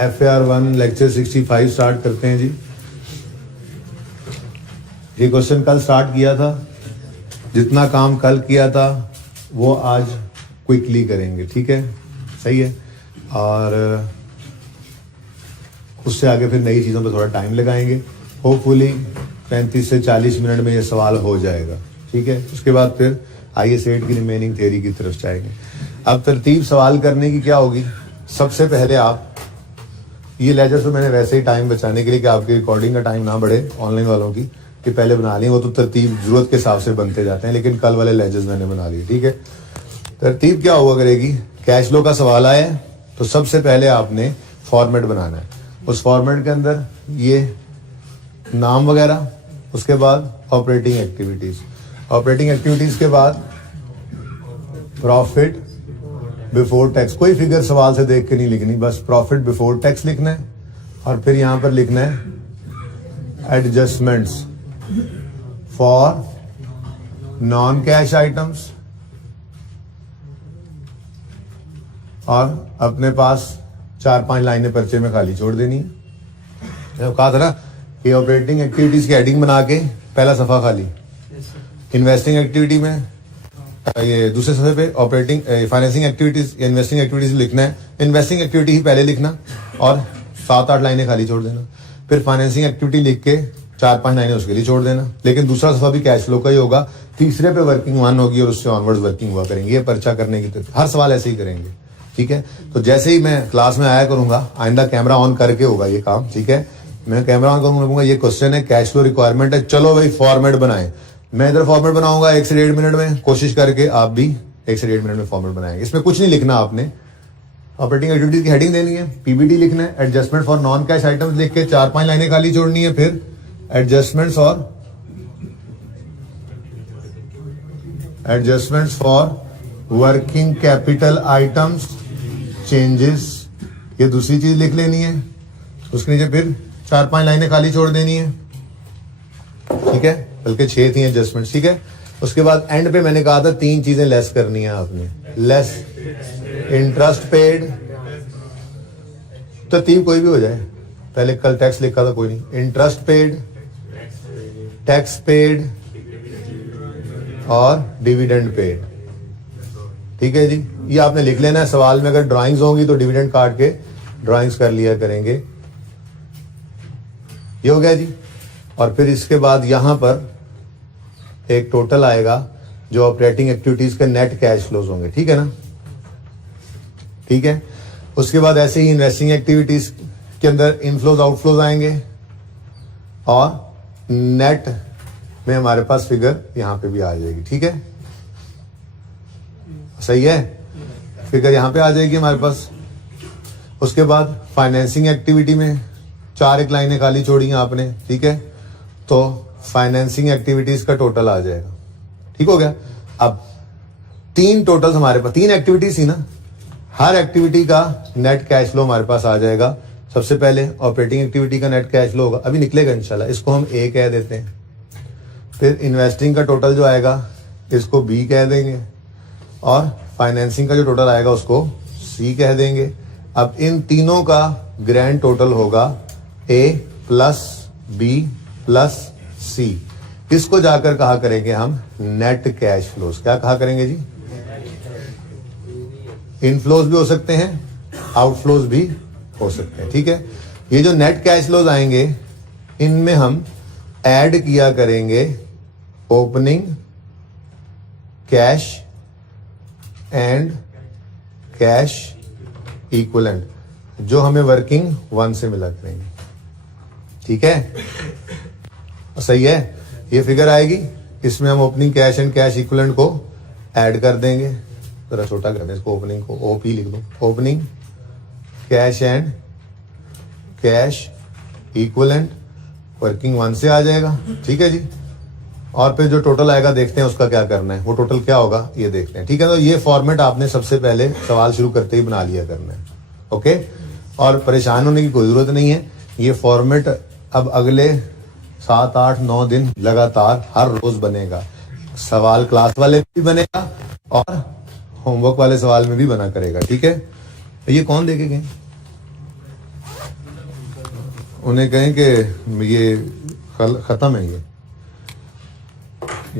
FAR1 lecture 65 start करते हैं जी। ये क्वेश्चन कल स्टार्ट किया था, जितना काम कल किया था वो आज क्विकली करेंगे, ठीक है, सही है। और उससे आगे फिर नई चीज़ों पे थोड़ा टाइम लगाएंगे। होपफुली 35 से 40 मिनट में ये सवाल हो जाएगा, ठीक है। उसके बाद फिर IS8 की रिमेनिंग थ्योरी की तरफ जाएंगे। अब तरतीब सवाल करने की क्या होगी, सबसे पहले आप ये लेक्चर तो मैंने वैसे ही टाइम बचाने के लिए कि आपकी रिकॉर्डिंग का टाइम ना बढ़े ऑनलाइन वालों की, कि पहले बना ली, वो तो तरतीब जरूरत के हिसाब से बनते जाते हैं, लेकिन कल वाले लेक्चर्स मैंने बना लिए, ठीक है। तरतीब क्या हुआ करेगी, कैश फ्लो का सवाल आया तो सबसे पहले आपने फॉर्मेट बनाना है। उस फॉर्मेट के अंदर ये नाम वगैरह, उसके बाद ऑपरेटिंग एक्टिविटीज, ऑपरेटिंग एक्टिविटीज के बाद प्रॉफिट बिफोर टैक्स। कोई फिगर सवाल से देख के नहीं लिखनी, बस प्रॉफिट बिफोर टैक्स लिखना है। और फिर यहां पर लिखना है adjustments for non cash items. और अपने पास 4-5 लाइनें पर्चे में खाली छोड़ देनी है। जब कहा था ना कि ऑपरेटिंग एक्टिविटीज की हेडिंग बना के पहला सफा खाली, इन्वेस्टिंग एक्टिविटी में ये दूसरे सफे पे ऑपरेटिंग फाइनेंसिंग एक्टिविटीज या इन्वेस्टिंग एक्टिविटीज लिखना है। इन्वेस्टिंग एक्टिविटी ही पहले लिखना और 7-8 लाइनें खाली छोड़ देना। फिर फाइनेंसिंग एक्टिविटी लिख के 4-5 लाइनें उसके लिए छोड़ देना। लेकिन दूसरा सफा भी कैश फ्लो का ही होगा। तीसरे पे वर्किंग 1 होगी और उससे ऑनवर्ड्स वर्किंग हुआ करेंगे। ये पर्चा करने की तो हर सवाल ऐसे ही करेंगे, ठीक है। तो जैसे ही मैं क्लास में आया करूंगा, आइंदा कैमरा ऑन करके होगा ये काम, ठीक है। मैं कैमरा ऑन करूंगा, ये क्वेश्चन है, कैश फ्लो रिक्वायरमेंट है, चलो भाई फॉर्मेट बनाएं। मैं इधर फॉर्मेट बनाऊंगा 1 से 1.5 मिनट में, कोशिश करके आप भी 1 से 1.5 मिनट में फॉर्मेट बनाएंगे। इसमें कुछ नहीं लिखना आपने, ऑपरेटिंग एक्टिविटीज की हेडिंग देनी है, PBT लिखना है, adjustment for non cash items लिख के 4-5 लाइनें खाली छोड़नी है। फिर adjustments for working capital items changes, ये दूसरी चीज लिख लेनी है। उसके नीचे फिर 4-5 लाइनें खाली छोड़ देनी है, ठीक है, बल्कि 6 थी एडजस्टमेंट, ठीक है। उसके बाद एंड पे मैंने कहा था 3 चीजें लेस करनी है आपने। लेस इंटरेस्ट पेड, तरतीब कोई भी हो जाए, पहले कल टैक्स लिखा था कोई नहीं, इंटरेस्ट पेड, टैक्स पेड और डिविडेंड पेड, ठीक है जी। ये आपने लिख लेना है। सवाल में अगर ड्राइंग्स होंगी तो डिविडेंड काट के ड्राइंग्स कर लिया करेंगे। ये हो गया जी। और फिर इसके बाद यहां पर एक टोटल आएगा जो ऑपरेटिंग एक्टिविटीज के नेट कैश फ्लोज होंगे, ठीक है ना, ठीक है। उसके बाद ऐसे ही इन्वेस्टिंग एक्टिविटीज के अंदर इनफ्लोज आउटफ्लोज आएंगे और नेट में हमारे पास फिगर यहां पे भी आ जाएगी, ठीक है, सही है, फिगर यहां पे आ जाएगी हमारे पास। उसके बाद फाइनेंसिंग एक्टिविटी में 4 लाइनें खाली छोड़ी हैं आपने, ठीक है, तो फाइनेंसिंग एक्टिविटीज का टोटल आ जाएगा, ठीक हो गया। अब 3 टोटल्स हमारे पास, 3 एक्टिविटीज थी ना, हर एक्टिविटी का नेट कैश फ्लो हमारे पास आ जाएगा। सबसे पहले ऑपरेटिंग एक्टिविटी का नेट कैश फ्लो होगा, अभी निकलेगा इंशाल्लाह, इसको हम A कह देते हैं। फिर इन्वेस्टिंग का टोटल जो आएगा इसको B कह देंगे और फाइनेंसिंग का जो टोटल आएगा उसको C कह देंगे। अब इन तीनों का ग्रैंड टोटल होगा A plus B plus C। इसको जाकर कहा करेंगे हम नेट कैश फ्लोज। क्या कहा करेंगे जी, इनफ्लोज भी हो सकते हैं, आउटफ्लोज भी हो सकते हैं, ठीक है। ये जो नेट कैश फ्लोज आएंगे इनमें हम ऐड किया करेंगे opening cash and cash equivalent, जो हमें वर्किंग 1 से मिला करेंगे, ठीक है, सही है। ये फिगर आएगी, इसमें हम opening cash and cash equivalent को ऐड कर देंगे। जरा छोटा कर दें इसको, ओपनिंग को OP लिख दो, opening cash and cash equivalent working 1 से आ जाएगा, ठीक है जी। और फिर जो टोटल आएगा देखते हैं उसका क्या करना है, वो टोटल क्या होगा ये देखते हैं, ठीक है। तो ये फॉर्मेट आपने सबसे पहले सवाल शुरू करते ही बना लिया करना है, ओके। और परेशान होने की कोई जरूरत नहीं है। ये फॉर्मेट अब अगले 7, 8, 9 दिन लगातार हर रोज बनेगा। सवाल क्लास वाले भी बनेगा और होमवर्क वाले सवाल में भी बना करेगा, ठीक है। तो ये कौन देके गए, उन्हें कहें कि ये खत्म है, ये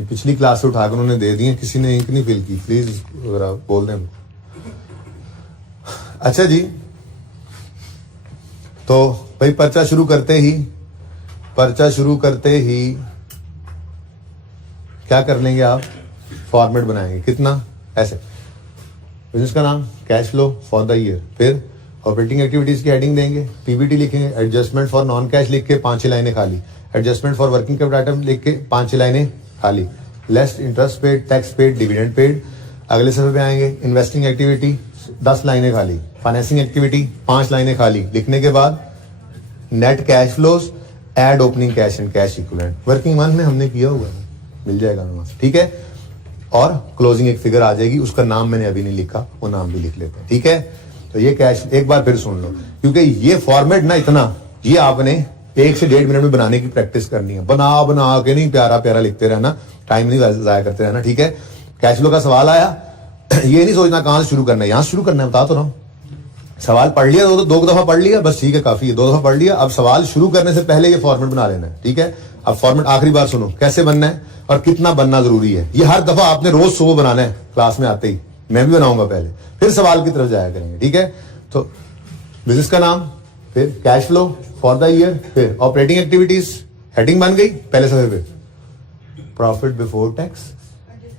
पिछली क्लास से उठाकर उन्होंने दे दिए, किसी ने इंक नहीं फिल की, प्लीज जरा बोल दें। अच्छा जी, तो भाई पर्चा शुरू करते ही क्या कर लेंगे आप, फॉर्मेट बनाएंगे। कितना, ऐसे बिजनेस का नाम, cash flow for the year, फिर ऑपरेटिंग एक्टिविटीज की हेडिंग देंगे, पीबीटी लिखेंगे, एडजस्टमेंट फॉर नॉन कैश लिख के 5-6 लाइनें खाली, adjustment for working capital item लिख के 5-6 लाइनें खाली, less interest paid, tax paid, dividend paid. अगले सफे पे आएंगे, इन्वेस्टिंग एक्टिविटी 10 लाइनें खाली, फाइनेंसिंग एक्टिविटी 5 लाइनें खाली। लिखने के बाद net cash flows, add opening cash and cash equivalent, working 1 में हमने किया हुआ है, मिल जाएगा वहां से, ठीक है। और क्लोजिंग एक फिगर आ जाएगी, उसका नाम मैंने अभी नहीं लिखा, वो नाम भी लिख लेते हैं, ठीक है। तो ये कैश एक बार फिर सुन लो, क्योंकि ये फॉर्मेट ना इतना, ये आपने 1 से 1.5 मिनट में बनाने की प्रैक्टिस करनी है, बना के नहीं प्यारा प्यारा लिखते रहना, टाइम नहीं जाया करते रहना, ठीक है। कैश फ्लो का सवाल आया, ये नहीं सोचना कहां से शुरू करना है, यहां से शुरू करना है, बता तो रहा हूं। सवाल पढ़ लिया, दो दफा पढ़ लिया, बस ठीक है, काफी है, 2 दफा पढ़ लिया। अब सवाल शुरू करने से पहले ये फॉर्मेट बना लेना है, ठीक है। अब फॉर्मेट आखिरी बार सुनो, कैसे बनना है और कितना बनना जरूरी है, ये हर दफा आपने रोज सुबह बनाना है, क्लास में आते ही मैं भी बनाऊंगा पहले, फिर सवाल की तरफ जाया करेंगे, ठीक है। तो बिजनेस का नाम, फिर cash flow for the year, फिर ऑपरेटिंग एक्टिविटीज, हेडिंग बन गई पहले सफे पे, profit before tax,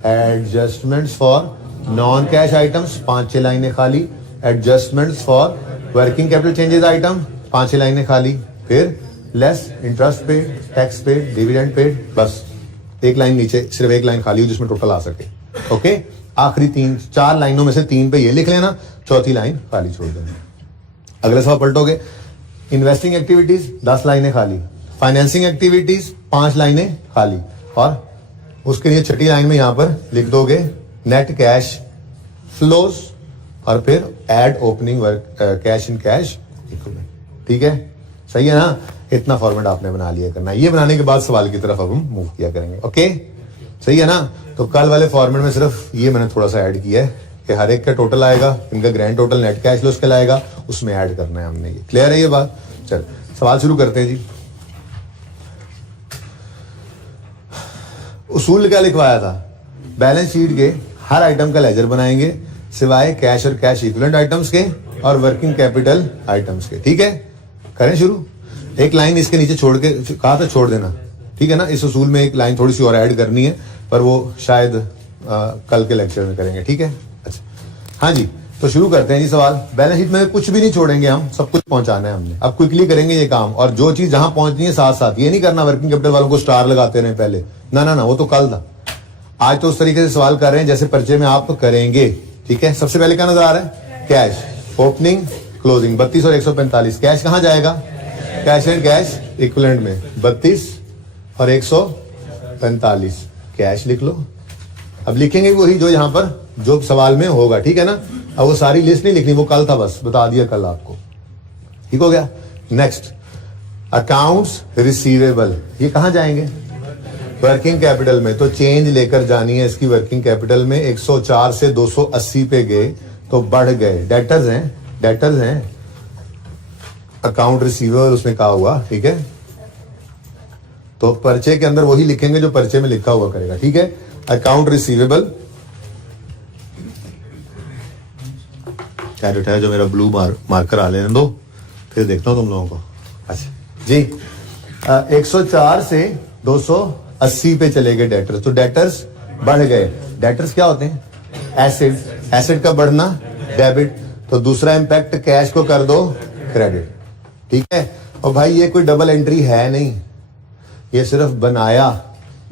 adjustments for non cash items 5-6 लाइनें खाली, adjustments for working capital changes item 5-6 लाइनें खाली, फिर less interest paid, tax paid, dividend paid, बस एक लाइन नीचे, सिर्फ एक लाइन खाली हो जिसमें टोटल आ सके, ओके। आखिरी 3-4 लाइनों में से 3 पे ये लिख लेना, चौथी लाइन खाली छोड़ देना। अगले सवाल पलटोगे, इन्वेस्टिंग एक्टिविटीज 10 लाइनें खाली, फाइनेंसिंग एक्टिविटीज 5 लाइनें खाली, और उसके लिए छठी लाइन में यहां पर लिख दोगे नेट कैश फ्लोज, और फिर add opening work cash in cash equivalent, ठीक है। सही है ना, इतना फॉर्मेट आपने बना लिया करना। ये बनाने के बाद सवाल की तरफ अब हम मूव किया करेंगे, ओके, सही है ना। तो कल वाले फॉर्मेट में सिर्फ ये मैंने थोड़ा सा ऐड किया है कि हर एक का टोटल आएगा, इनका grand total net cash flows कहलाएगा, उसमें ऐड करना है हमने, ये क्लियर है ये बात। चल सवाल शुरू करते हैं जी। उसूल क्या लिखवाया था, बैलेंस शीट के हर आइटम का लेजर बनाएंगे सिवाय कैश और कैश इक्विवेलेंट आइटम्स के और वर्किंग कैपिटल आइटम्स के, ठीक है। करें शुरू। एक लाइन इसके नीचे छोड़ के कहा था छोड़ देना, ठीक है ना। इस उसूल में एक लाइन थोड़ी सी और ऐड करनी है, पर वो शायद कल के लेक्चर में करेंगे, ठीक है। अच्छा हाँ जी, तो शुरू करते हैं जी सवाल। बैलेंस शीट में कुछ भी नहीं छोड़ेंगे हम, सब कुछ पहुंचाना है हमने। अब क्विकली करेंगे ये काम, और जो चीज जहां पहुंचनी है साथ साथ, ये नहीं करना वर्किंग कैपिटल वालों को स्टार लगाते रहे पहले, ना ना ना, वो तो कल था। आज तो उस तरीके से सवाल कर रहे हैं जैसे पर्चे में आप करेंगे, ठीक है। सबसे पहले क्या नजर आ रहा है, कैश ओपनिंग क्लोजिंग 32 और 145। कैश कहां जाएगा, कैश एंड कैश इक्विवेलेंट में 32 और 145 कैश लिख लो। अब लिखेंगे वही जो यहां पर जो सवाल में होगा, ठीक है ना। अब वो सारी लिस्ट नहीं लिखनी, वो कल था, बस बता दिया कल आपको, ठीक हो गया। नेक्स्ट अकाउंट्स रिसीवेबल, ये कहां जाएंगे, वर्किंग कैपिटल में। तो चेंज लेकर जानी है इसकी वर्किंग कैपिटल में। 104 से 280 पे गए तो बढ़ गए, डेटर्स हैं अकाउंट रिसीवेबल उसमें कहा हुआ, ठीक है। तो पर्चे के अंदर वही लिखेंगे जो पर्चे में लिखा हुआ करेगा, ठीक है। अकाउंट रिसीवेबल, क्या उठाया जो मेरा ब्लू मार्कर आ लेने दो, फिर देखता हूं तुम लोगों को। अच्छा जी, 104 से 280 पे चले गए डेटर्स, तो डेटर्स बढ़ गए। डेटर्स क्या होते हैं, एसेट का बढ़ना डेबिट, तो दूसरा इंपैक्ट कैश को कर दो क्रेडिट, ठीक है। और भाई ये कोई डबल एंट्री है नहीं, ये सिर्फ बनाया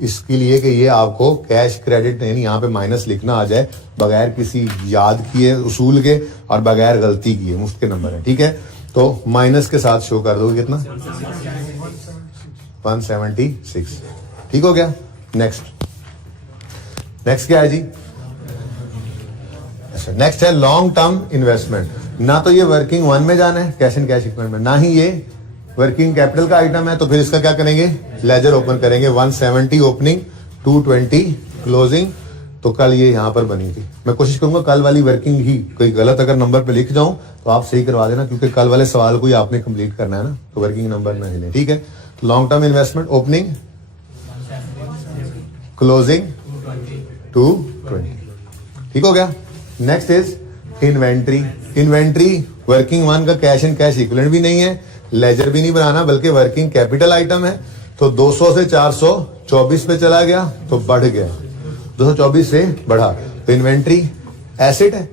इसके लिए कि ये आपको कैश क्रेडिट नहीं, यहाँ पे माइनस लिखना आ जाए बगैर किसी याद किए उसूल के और बगैर गलती किए, मुफ्त के नंबर है, ठीक है। तो माइनस के साथ शो कर दोगे कितना, 176, ठीक हो गया। नेक्स्ट क्या है जी, अच्छा नेक्स्ट है लॉन्ग टर्म इन्वेस्टमेंट। ना तो ये वर्किंग 1 में जाना है कैश एंड कैश इक्विवेलेंट में, ना ही ये वर्किंग कैपिटल का आइटम है, तो फिर इसका क्या करेंगे, लेजर ओपन करेंगे। 170 ओपनिंग, 220 क्लोजिंग, तो कल ये यहाँ पर बनी थी। मैं कोशिश करूंगा कल वाली वर्किंग ही, कोई गलत अगर नंबर पे लिख जाऊं तो आप सही करवा देना, क्योंकि कल वाले सवाल को ही आपने कंप्लीट करना है ना, तो वर्किंग नंबर ना हिले, ठीक है। Long term investment opening closing 220, ठीक हो गया। Next is inventory. Inventory working one का कैश एंड कैश इक्विवेलेंट भी नहीं है, लेजर भी नहीं बनाना, बल्कि वर्किंग कैपिटल आइटम है। तो 200 से 424 पे चला गया तो बढ़ गया, 224 से बढ़ा, तो इन्वेंट्री एसेट है।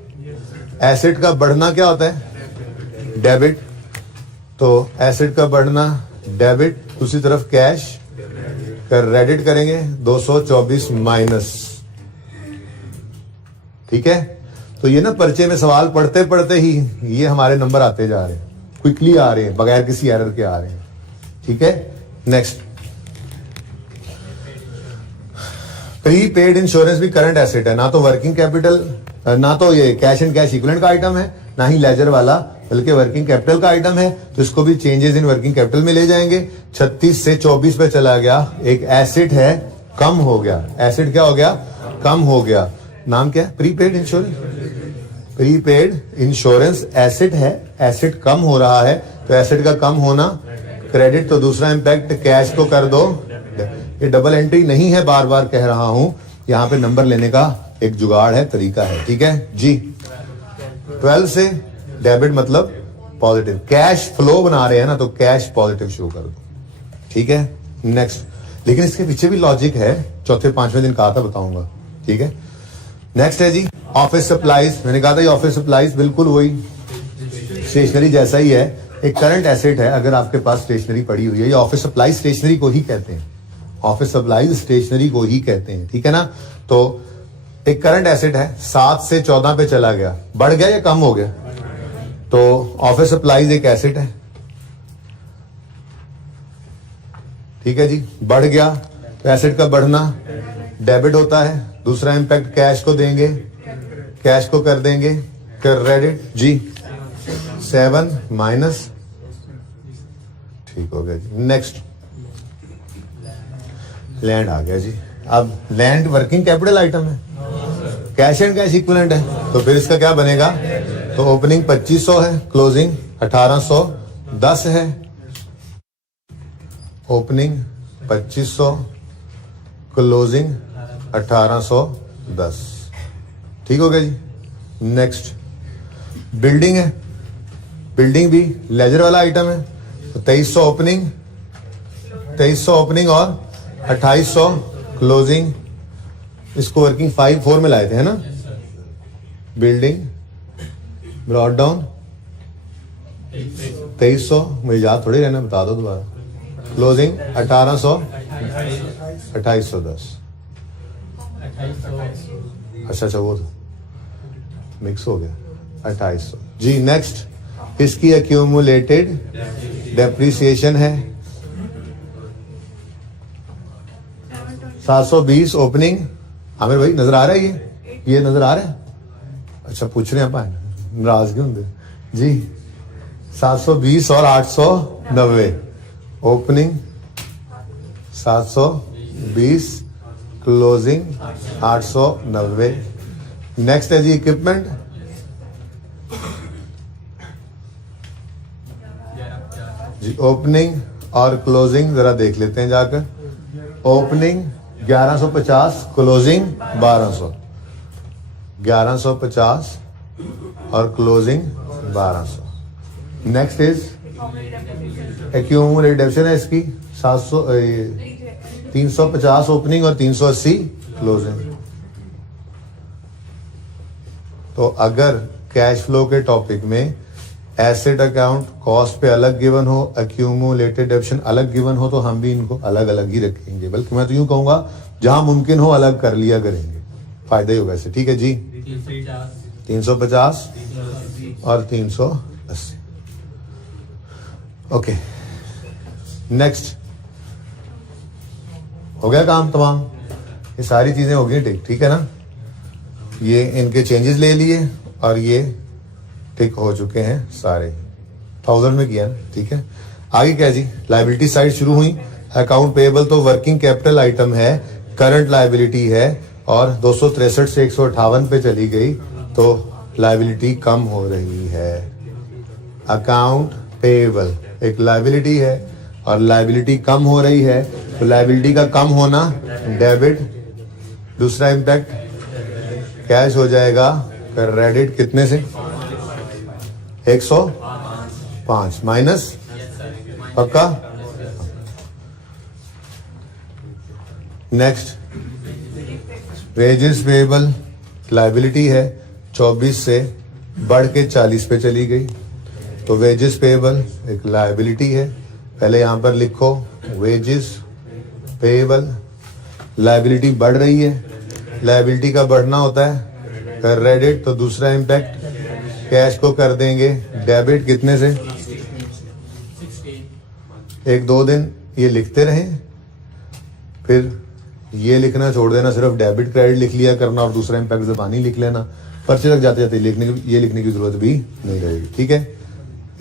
एसेट का बढ़ना क्या होता है? डेबिट। तो एसेट का बढ़ना डेबिट, दूसरी तरफ कैश क्रेडिट करेंगे 224 माइनस, ठीक है। तो ये ना पर्चे में सवाल पढ़ते पढ़ते ही ये हमारे नंबर आते जा रहे हैं, क्विकली आ रहे हैं, बगैर किसी एरर के आ रहे हैं, ठीक है। नेक्स्ट, प्री पेड इंश्योरेंस भी करंट एसेट है, ना तो वर्किंग कैपिटल, ना तो ये कैश एंड कैश इक्विवेलेंट का आइटम है, ना ही लेजर वाला, बल्कि वर्किंग कैपिटल का आइटम है। तो इसको भी चेंजेस इन वर्किंग कैपिटल में ले जाएंगे। 36 से 24 पे चला गया, एक एसेट है, कम हो गया। एसेट क्या हो गया? कम हो गया। नाम क्या है? Prepaid insurance. Prepaid insurance asset है, एसेट कम हो रहा है, तो एसेट का कम होना क्रेडिट। तो दूसरा इंपैक्ट कैश को कर दो, ये डबल एंट्री नहीं है, बार बार कह रहा हूं, यहां पे नंबर लेने का एक जुगाड़ है, तरीका है, ठीक है जी। 12 से डेबिट मतलब पॉजिटिव, कैश फ्लो बना रहे हैं ना, तो कैश पॉजिटिव शो कर दो, ठीक है। नेक्स्ट, लेकिन इसके पीछे भी लॉजिक है, चौथे पांचवें दिन कहा था बताऊंगा, ठीक है। नेक्स्ट है जी ऑफिस सप्लाईज। मैंने कहा था ये ऑफिस सप्लाईज बिल्कुल वही स्टेशनरी जैसा ही है, एक करंट एसेट है। अगर आपके पास स्टेशनरी पड़ी हुई है, ये ऑफिस सप्लाई स्टेशनरी को ही कहते हैं, ऑफिस सप्लाईज स्टेशनरी को ही कहते हैं, ठीक है ना। तो एक करंट एसेट है, 7 से 14 पे चला गया, बढ़ गया या कम हो गया? तो ऑफिस सप्लाईज एक एसेट है, ठीक है जी, बढ़ गया, तो एसेट का बढ़ना डेबिट होता है। दूसरा इंपैक्ट कैश को देंगे, कैश को कर देंगे क्रेडिट जी, 7 माइनस, ठीक हो गया जी। नेक्स्ट, लैंड आ गया जी। अब लैंड वर्किंग कैपिटल आइटम है, कैश एंड कैश इक्विवेलेंट है, तो फिर इसका क्या बनेगा? तो ओपनिंग 2500 है, क्लोजिंग 1810 है। ओपनिंग 2500, क्लोजिंग 1810, ठीक हो गया जी। नेक्स्ट, बिल्डिंग है, बिल्डिंग भी लेजर वाला आइटम है, तो 2300 ओपनिंग, 2300 ओपनिंग और 2800 क्लोजिंग। इसको वर्किंग 5-4 में लाए थे, है ना। बिल्डिंग ब्रॉड डाउन 2300, मुझे याद थोड़ी रहना, बता दो दोबारा। क्लोजिंग 1800, 2810, अच्छा वो तो मिक्स हो गया, 2800 जी। नेक्स्ट, इसकी एक्यूमुलेटेड डेप्रिसिएशन है 720 ओपनिंग। आमिर भाई नजर आ रहा है? ये नजर आ रहा है? अच्छा पूछ रहे हैं आप, नाराज क्यों होंगे जी। 720 और 890 ओपनिंग 720, क्लोजिंग 890। नेक्स्ट है जी इक्विपमेंट, जी ओपनिंग और क्लोजिंग जरा देख लेते हैं जाकर। ओपनिंग 1150, क्लोजिंग 1200, 1150 और closing 1200। Next is accumulated depreciation है इसकी 350 ओपनिंग और 380 क्लोजिंग। तो अगर कैश फ्लो के टॉपिक में एसेट अकाउंट कॉस्ट पे अलग गिवन हो, एक्यूमुलेटेड डेप्रिसिएशन अलग गिवन हो, तो हम भी इनको अलग अलग ही रखेंगे, बल्कि मैं तो यूं कहूंगा जहां मुमकिन हो अलग कर लिया करेंगे, फायदा ही होगा इससे, ठीक है जी। 350 और 380, ओके। नेक्स्ट, हो गया काम तमाम, ये सारी चीजें हो गई ठीक है ना। ये इनके चेंजेस ले लिए और ये टिक हो चुके हैं सारे, 1000 में किया ना, ठीक है। आगे क्या जी, लायबिलिटी साइड शुरू हुई। अकाउंट पेएबल तो वर्किंग कैपिटल आइटम है, करंट लायबिलिटी है, और 263 से 158 पे चली गई तो लायबिलिटी कम हो रही है। अकाउंट पेएबल एक लायबिलिटी है और लायबिलिटी कम हो रही है, तो लायबिलिटी का कम होना डेबिट। दूसरा इंपैक्ट कैश हो जाएगा क्रेडिट कितने से 105 माइनस, पक्का। नेक्स्ट वेजेस पेएबल लायबिलिटी है 24 से बढ़ के 40 पे चली गई, तो वेजेस पेएबल एक लायबिलिटी है। पहले यहां पर लिखो वेजेस पेएबल, लायबिलिटी बढ़ रही है, लायबिलिटी का बढ़ना होता है क्रेडिट, तो दूसरा इंपैक्ट कैश को कर देंगे डेबिट कितने से 1-2 दिन ये लिखते रहें, फिर ये लिखना छोड़ देना, सिर्फ डेबिट क्रेडिट लिख लिया करना और दूसरा इंपैक्ट ज़बानी लिख लेना, पर्चे तक जाते जाते ये लिखने की जरूरत भी नहीं रहेगी। ठीक है,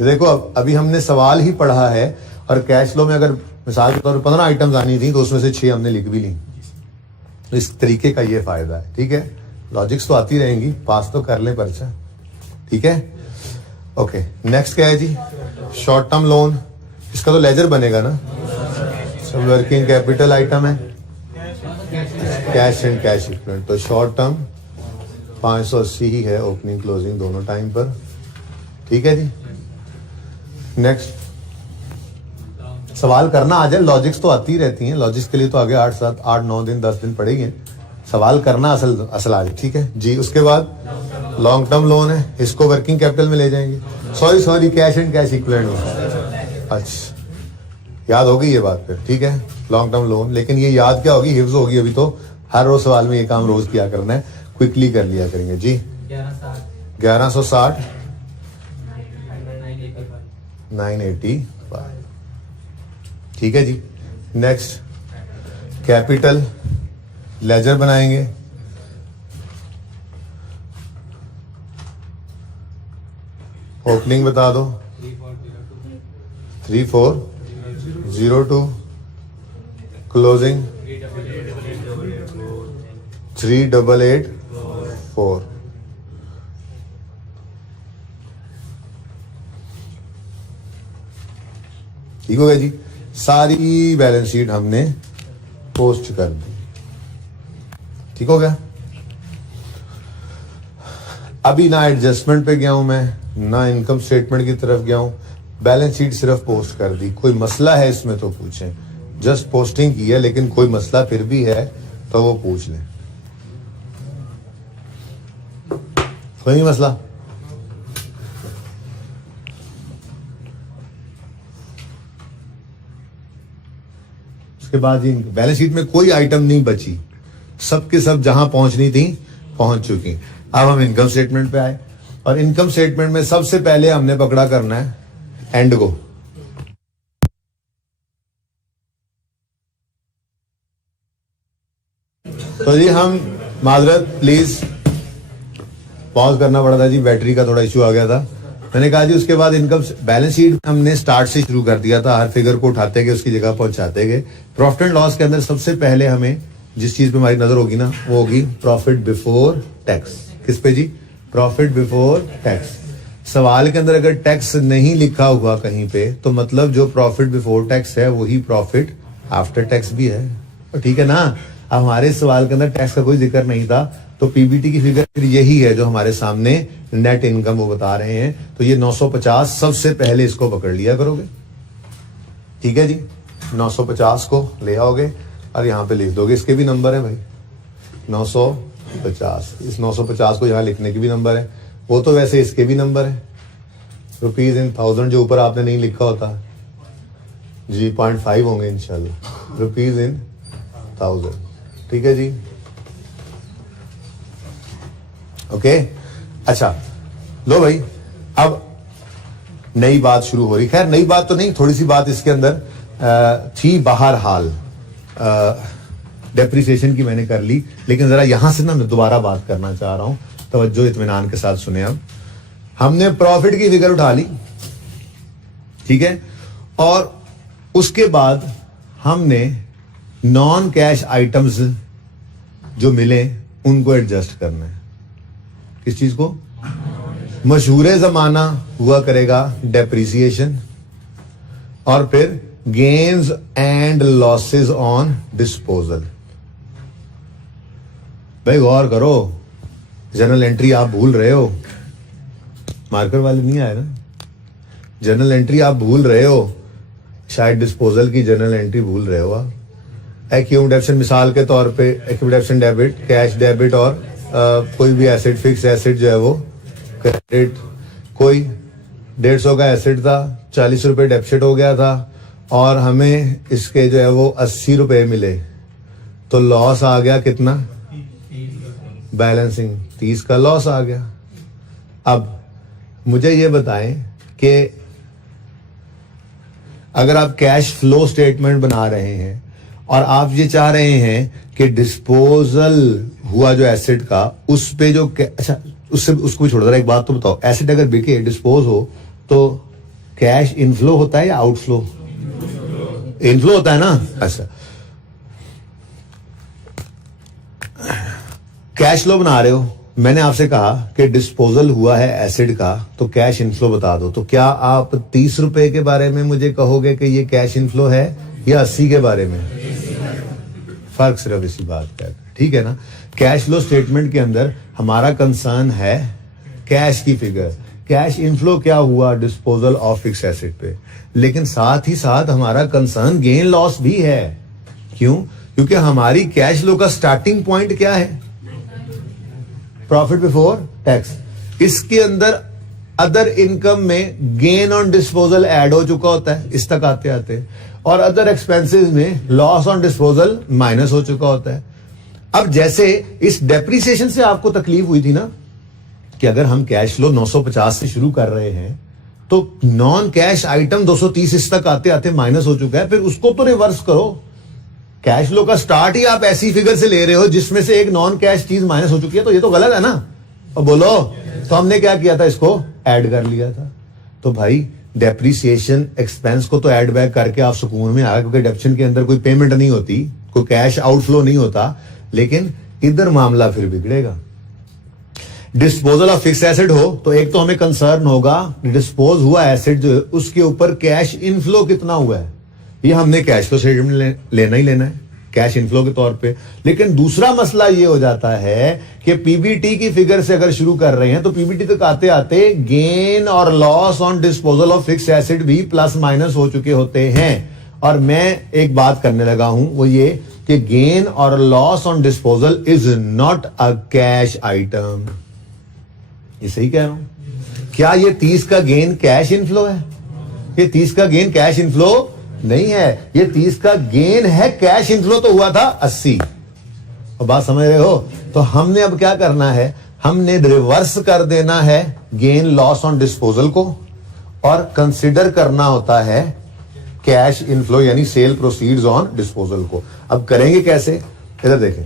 ये देखो अभी हमने सवाल ही पढ़ा है और कैश फ्लो में अगर मिसाल के तौर पर 15 आइटम्स आनी थी तो उसमें से 6 हमने लिख भी ली। इस तरीके का ये फायदा है। ठीक है, लॉजिक्स तो आती रहेंगी, पास तो कर लें पर्चा। ठीक है, ओके। नेक्स्ट क्या है जी, शॉर्ट टर्म लोन, इसका तो लेजर बनेगा ना, सब वर्किंग कैपिटल आइटम है, कैश एंड कैश इक्विवेलेंट, तो शॉर्ट टर्म 580 ही है ओपनिंग क्लोजिंग दोनों टाइम पर। ठीक है जी, नेक्स्ट सवाल करना आ जाए, लॉजिक्स तो आती रहती हैं, लॉजिक्स के लिए तो आगे 8-9 दिन 10 दिन पड़ेंगे, सवाल करना असल आ जाए। ठीक है जी, उसके बाद लॉन्ग टर्म लोन है, इसको वर्किंग कैपिटल में ले जाएंगे, sorry cash and cash equivalent. अच्छा, याद होगी ये बात फिर। ठीक है, लॉन्ग टर्म लोन, लेकिन ये याद क्या होगी, हिफ्ज होगी। अभी तो हर रोज सवाल में ये काम रोज किया करना है, क्विकली कर लिया करेंगे जी। 1160 985। ठीक है जी, नेक्स्ट कैपिटल लेजर बनाएंगे, ओपनिंग बता दो 3402, क्लोजिंग 3884। ठीक हो गया जी, सारी बैलेंस शीट हमने पोस्ट कर दी। ठीक हो गया, अभी ना एडजस्टमेंट पे गया हूं मैं, ना इनकम स्टेटमेंट की तरफ गया हूं, बैलेंस शीट सिर्फ पोस्ट कर दी। कोई मसला है इसमें तो पूछें, जस्ट पोस्टिंग की है, लेकिन कोई मसला फिर भी है तो वो पूछ लें। कोई नहीं मसला, उसके बाद ही बैलेंस शीट में कोई आइटम नहीं बची, सबके सब जहां पहुंचनी थी पहुंच चुकी। अब हम इनकम स्टेटमेंट पे आए और इनकम स्टेटमेंट में सबसे पहले हमने पकड़ा करना है एंड को। तो जी हम माजरत प्लीज पॉज करना पड़ा था जी, बैटरी का थोड़ा इशू आ गया था। मैंने कहा जी उसके बाद इनकम बैलेंस शीट हमने स्टार्ट से शुरू कर दिया था, हर फिगर को उठाते गए उसकी जगह पहुंचाते गए। प्रॉफिट एंड लॉस के अंदर सबसे पहले हमें जिस चीज पे हमारी नजर होगी ना वो होगी प्रॉफिट बिफोर टैक्स। किस पे जी, प्रॉफिट बिफोर टैक्स। सवाल के अंदर अगर टैक्स नहीं लिखा हुआ कहीं पे तो मतलब जो प्रॉफिट बिफोर टैक्स है वही प्रॉफिट आफ्टर टैक्स भी है, तो ठीक है ना। अब हमारे सवाल के अंदर टैक्स का कोई जिक्र नहीं था, तो पीबीटी की फिगर फिर यही है जो हमारे सामने नेट इनकम वो बता रहे हैं। तो ये 950 सबसे पहले इसको पकड़ लिया करोगे, ठीक है जी। 950 को ले आओगे और यहां पे लिख दोगे, इसके भी नंबर है भाई 950। इस 950 को यहां लिखने की भी नंबर है, वो तो वैसे इसके भी नंबर है। रुपीज इन थाउजेंड जो ऊपर आपने नहीं लिखा होता जी 0.5 होंगे इंशाल्लाह, रुपीज इन 1000, ठीक है जी। ओके अच्छा लो भाई, अब नई बात शुरू हो रही। खैर नई बात तो नहीं, थोड़ी सी बात इसके अंदर थी बहरहाल, डेप्रिसिएशन की मैंने कर ली, लेकिन जरा यहां से ना मैं दोबारा बात करना चाह रहा हूं, तवज्जो इत्मीनान के साथ सुने। अब हमने प्रॉफिट की फिगर उठा ली, ठीक है, और उसके बाद हमने नॉन कैश आइटम्स जो मिले उनको एडजस्ट करना है। किस चीज को? मशहूर जमाना हुआ करेगा डेप्रिसिएशन, और फिर gains and losses on disposal. भाई गौर करो, जर्नल एंट्री आप भूल रहे हो, मार्कर वाले नहीं आए ना, जर्नल एंट्री आप भूल रहे हो, शायद डिस्पोजल की जर्नल एंट्री भूल रहे हो आप। एक्यूमुलेशन मिसाल के तौर पे एक्यूमुलेशन डेबिट, कैश डेबिट, और कोई भी एसेट, फिक्स एसेट जो है वो क्रेडिट। कोई 150 का एसेट था, 40 रुपए डेबिट हो गया था, और हमें इसके जो है वो 80 रुपए मिले, तो लॉस आ गया कितना? बैलेंसिंग 30 का लॉस आ गया। अब मुझे ये बताएं कि अगर आप कैश फ्लो स्टेटमेंट बना रहे हैं और आप ये चाह रहे हैं कि डिस्पोजल हुआ जो एसेट का, उस पे जो अच्छा उससे उसको भी छोड़ दो, एक बात तो बताओ, एसेट अगर बिके, डिस्पोज हो, तो कैश इनफ्लो होता है या आउटफ्लो? इनफ्लो होता है ना। अच्छा, कैश फ्लो बना रहे हो, मैंने आपसे कहा कि डिस्पोजल हुआ है एसिड का, तो कैश इनफ्लो बता दो, तो क्या आप 30 रुपए के बारे में मुझे कहोगे कि ये कैश इनफ्लो है, या 80 के बारे में? फर्क सिर्फ इसी बात का है, ठीक है ना। कैश फ्लो स्टेटमेंट के अंदर हमारा कंसर्न है कैश की फिगर, कैश इनफ्लो क्या हुआ डिस्पोजल ऑफ फिक्स एसेट पे, लेकिन साथ ही साथ हमारा कंसर्न गेन लॉस भी है। क्यों? क्योंकि हमारी कैश फ्लो का स्टार्टिंग पॉइंट क्या है? Profit before tax. इसके अंदर अदर इनकम में गेन ऑन डिस्पोजल ऐड हो चुका होता है इस तक आते आते, और अदर एक्सपेंसेस में लॉस ऑन डिस्पोजल माइनस हो चुका होता है। अब जैसे इस डेप्रिसिएशन से आपको तकलीफ हुई थी ना, कि अगर हम कैश फ्लो 950 से शुरू कर रहे हैं तो नॉन कैश आइटम 230 इस तक आते आते माइनस हो चुका है, फिर उसको तो रिवर्स करो। कैश फ्लो का स्टार्ट ही आप ऐसी फिगर से ले रहे हो जिसमें से एक नॉन कैश चीज माइनस हो चुकी है, तो ये तो गलत है ना। और बोलो, तो हमने क्या किया था? इसको ऐड कर लिया था। तो भाई डेप्रिसिएशन एक्सपेंस को तो ऐड बैक करके आप सुकून में आ गए, क्योंकि डेप्शन के अंदर कोई पेमेंट नहीं होती, कोई कैश आउटफ्लो नहीं होता, लेकिन इधर मामला फिर बिगड़ेगा। डिस्पोजल ऑफ फिक्स एसेट हो तो एक तो हमें कंसर्न होगा डिस्पोज हुआ एसेट जो है उसके ऊपर कैश इनफ्लो कितना हुआ है, ये हमने कैश फ्लो स्टेटमेंट लेना ही लेना है कैश इनफ्लो के तौर पे। लेकिन दूसरा मसला ये हो जाता है कि पीबीटी की फिगर से अगर शुरू कर रहे हैं तो पीबीटी तक आते आते गेन और loss on disposal of fix asset भी प्लस माइनस हो चुके होते हैं। और मैं एक बात करने लगा हूं, वो ये कि गेन और loss on disposal is not a cash item. ये सही कह रहा हूं? क्या ये 30 का गेन कैश इनफ्लो है? ये 30 का गेन कैश इनफ्लो नहीं है, ये 30 का गेन है, कैश इनफ्लो तो हुआ था 80। और बात समझ रहे हो? तो हमने अब क्या करना है, हमने रिवर्स कर देना है गेन लॉस ऑन डिस्पोजल को, और कंसिडर करना होता है कैश इनफ्लो यानी सेल प्रोसीड्स ऑन डिस्पोजल को। अब करेंगे कैसे? इधर देखें,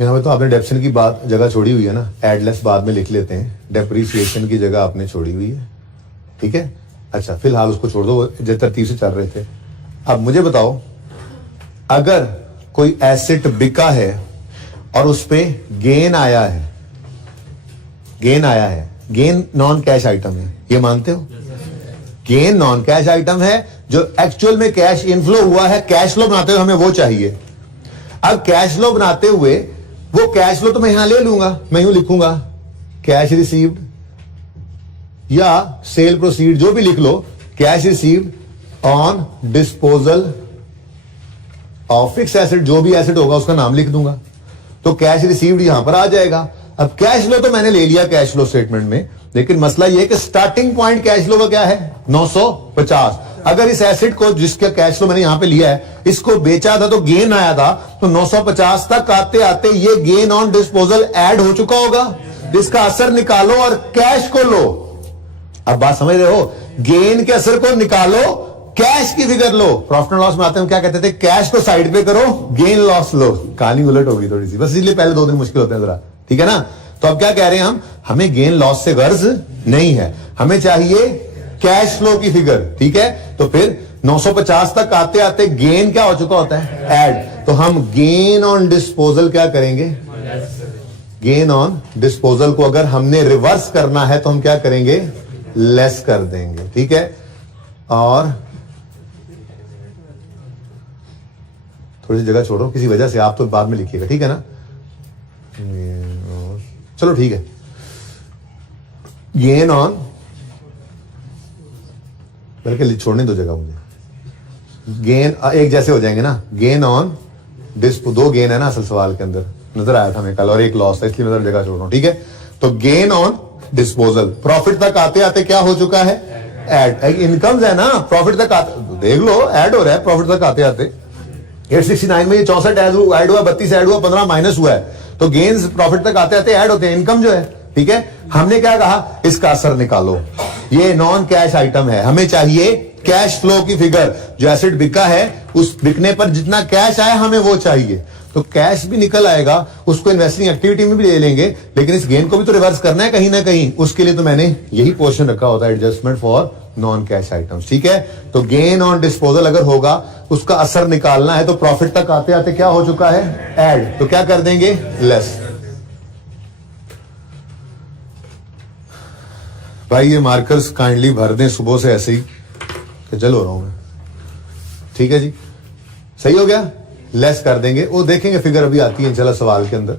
यहां पे तो आपने डेप्शन की बात जगह छोड़ी हुई है ना, एडलेस बाद में लिख लेते हैं, डेप्रिसिएशन की जगह आपने छोड़ी हुई है, ठीक है। अच्छा, फिलहाल उसको छोड़ दो, जो तरतीब से चल रहे थे। अब मुझे बताओ, अगर कोई एसेट बिका है और उस पे गेन आया है, गेन नॉन कैश आइटम है, ये मानते हो? गेन नॉन कैश आइटम है, जो एक्चुअल में कैश इनफ्लो हुआ है, कैश फ्लो बनाते हुए हमें वो चाहिए। अब कैश फ्लो बनाते हुए वो कैश फ्लो तो मैं यहां ले लूंगा, मैं यूं लिखूंगा कैश रिसीव्ड या सेल प्रोसीड, जो भी लिख लो, cash received on disposal of fix asset, जो भी एसेट होगा उसका नाम लिख दूंगा, तो कैश रिसीव्ड यहां पर आ जाएगा। अब कैश फ्लो तो मैंने ले लिया कैश फ्लो स्टेटमेंट में, लेकिन मसला यह है कि स्टार्टिंग पॉइंट कैश फ्लो का क्या है? 950। अगर इस एसेट को जिसका कैश फ्लो मैंने यहां पे लिया है, इसको बेचा था तो गेन आया था, तो 950 तक आते आते ये गेन ऑन डिस्पोजल ऐड हो चुका होगा, इसका असर निकालो और कैश को लो। अब बात समझ रहे हो? गेन के असर को निकालो, कैश की figure low. Profit and loss में आते हैं, क्या कहते थे? कैश को साइड पे करो, गेन लॉस लो। कहानी उलट होगी थोड़ी सी, बस इसलिए पहले 2 दिन मुश्किल होते हैं जरा, ठीक है ना। तो अब क्या कह रहे हैं हम, हमें गेन लॉस से गर्ज नहीं है, हमें चाहिए कैश फ्लो की फिगर, ठीक है। तो फिर 950 तक आते आते गेन क्या हो चुका होता है, ऐड। तो हम गेन ऑन डिस्पोजल क्या करेंगे, गेन ऑन डिस्पोजल को अगर हमने रिवर्स करना है तो हम क्या करेंगे, लेस कर देंगे, ठीक है। और थोड़ी सी जगह छोड़ो किसी वजह से, आप तो बाद में लिखिएगा, ठीक है ना। चलो ठीक है, गेन ऑन, बल्कि छोड़ने दो जगह मुझे, गेन एक जैसे हो जाएंगे ना, गेन ऑन दो गेन है ना असल सवाल के अंदर, नजर आया था हमें कल, और एक लॉस था, इसलिए मैं जगह छोड़ रहा हूं, ठीक है। तो गेन ऑन डिस्पोजल, प्रॉफिट तक आते आते क्या हो चुका है, ऐड। इनकम्स है ना, प्रॉफिट तक आते, देख लो ऐड हो रहा है प्रॉफिट तक आते आते। 869 में ये 64 ऐड हुआ, 32 ऐड हुआ, 15 माइनस हुआ है। तो गेन्स प्रॉफिट तक आते आते ऐड होते हैं, इनकम जो है, ठीक है। हमने क्या कहा, इसका असर निकालो, ये नॉन कैश आइटम है, हमें चाहिए कैश फ्लो की फिगर, जो एसेट बिका है उस बिकने पर जितना कैश आया हमें वो चाहिए। तो कैश भी निकल आएगा, उसको इन्वेस्टिंग एक्टिविटी में भी ले लेंगे, लेकिन इस गेन को भी तो रिवर्स करना है कहीं ना कहीं, उसके लिए तो मैंने यही पोर्शन रखा होता है, adjustment for non cash items, ठीक है। तो गेन ऑन डिस्पोजल अगर होगा, उसका असर निकालना है, तो प्रॉफिट तक आते आते क्या हो चुका है, ऐड। तो क्या कर देंगे, लेस। भाई ये मार्कर्स काइंडली भर दें सुबह से, ऐसे ही जल हो रहा हूं मैं, ठीक है जी, सही हो गया। लेस कर देंगे, वो देखेंगे फिगर अभी आती है इंशाल्लाह सवाल के अंदर।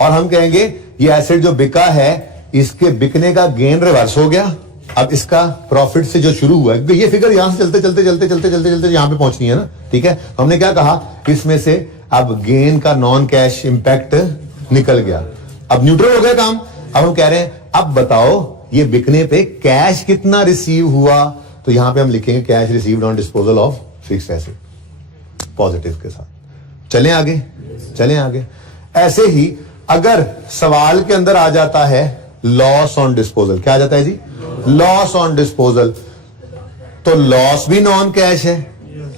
और हम कहेंगे ये एसेट जो बिका है, इसके बिकने का गेन रिवर्स हो गया, अब इसका प्रॉफिट से जो शुरू हुआ है, ये फिगर यहां से चलते चलते चलते चलते चलते चलते यहां पे पहुंचनी है ना, ठीक है। हमने क्या कहा, इसमें से अब गेन का नॉन कैश इंपैक्ट निकल गया, अब न्यूट्रल हो गया काम। अब हम कह रहे हैं अब बताओ ये बिकने पे कैश कितना रिसीव हुआ, तो यहां पे हम लिखेंगे cash received on disposal of fixed asset, positive के साथ। चलें आगे, चलें आगे। ऐसे ही अगर सवाल के अंदर आ जाता है लॉस ऑन डिस्पोजल, क्या आ जाता है जी, लॉस ऑन डिस्पोजल, तो लॉस भी नॉन कैश है,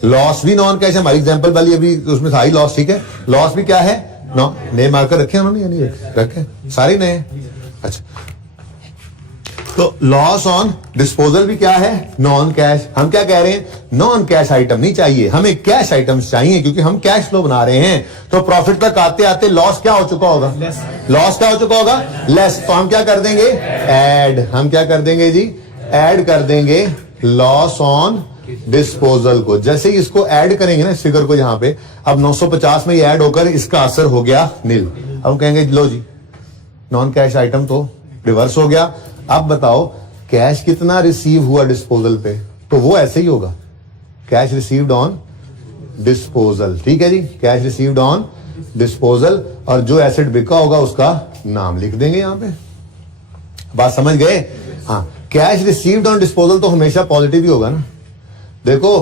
लॉस भी नॉन कैश है। हमारी एग्जांपल वाली अभी उसमें था ही लॉस, ठीक है। लॉस भी क्या है, नए मार्कर रखे उन्होंने या नहीं रखे, सारे नए, अच्छा। तो लॉस ऑन डिस्पोजल भी क्या है, नॉन कैश। हम क्या कह रहे हैं, नॉन कैश आइटम नहीं चाहिए, हमें कैश आइटम्स चाहिए, क्योंकि हम कैश फ्लो बना रहे हैं। तो प्रॉफिट तक आते आते लॉस क्या हो चुका होगा, लॉस क्या हो चुका होगा, लेस। तो हम क्या कर देंगे, ऐड। हम क्या कर देंगे जी, ऐड कर देंगे लॉस ऑन डिस्पोजल को। जैसे ही इसको ऐड करेंगे ना, इस फिगर को यहां पे, अब 950 में ये ऐड होकर इसका असर हो गया नील। अब कहेंगे लो जी नॉन कैश आइटम तो रिवर्स हो गया, अब बताओ कैश कितना रिसीव हुआ डिस्पोजल पे, तो वो ऐसे ही होगा, कैश रिसीव्ड ऑन डिस्पोजल, ठीक है जी, कैश रिसीव्ड ऑन डिस्पोजल। और जो एसेट बिका होगा उसका नाम लिख देंगे यहां पे। बात समझ गए, हाँ। कैश रिसीव्ड ऑन डिस्पोजल तो हमेशा पॉजिटिव ही होगा ना। देखो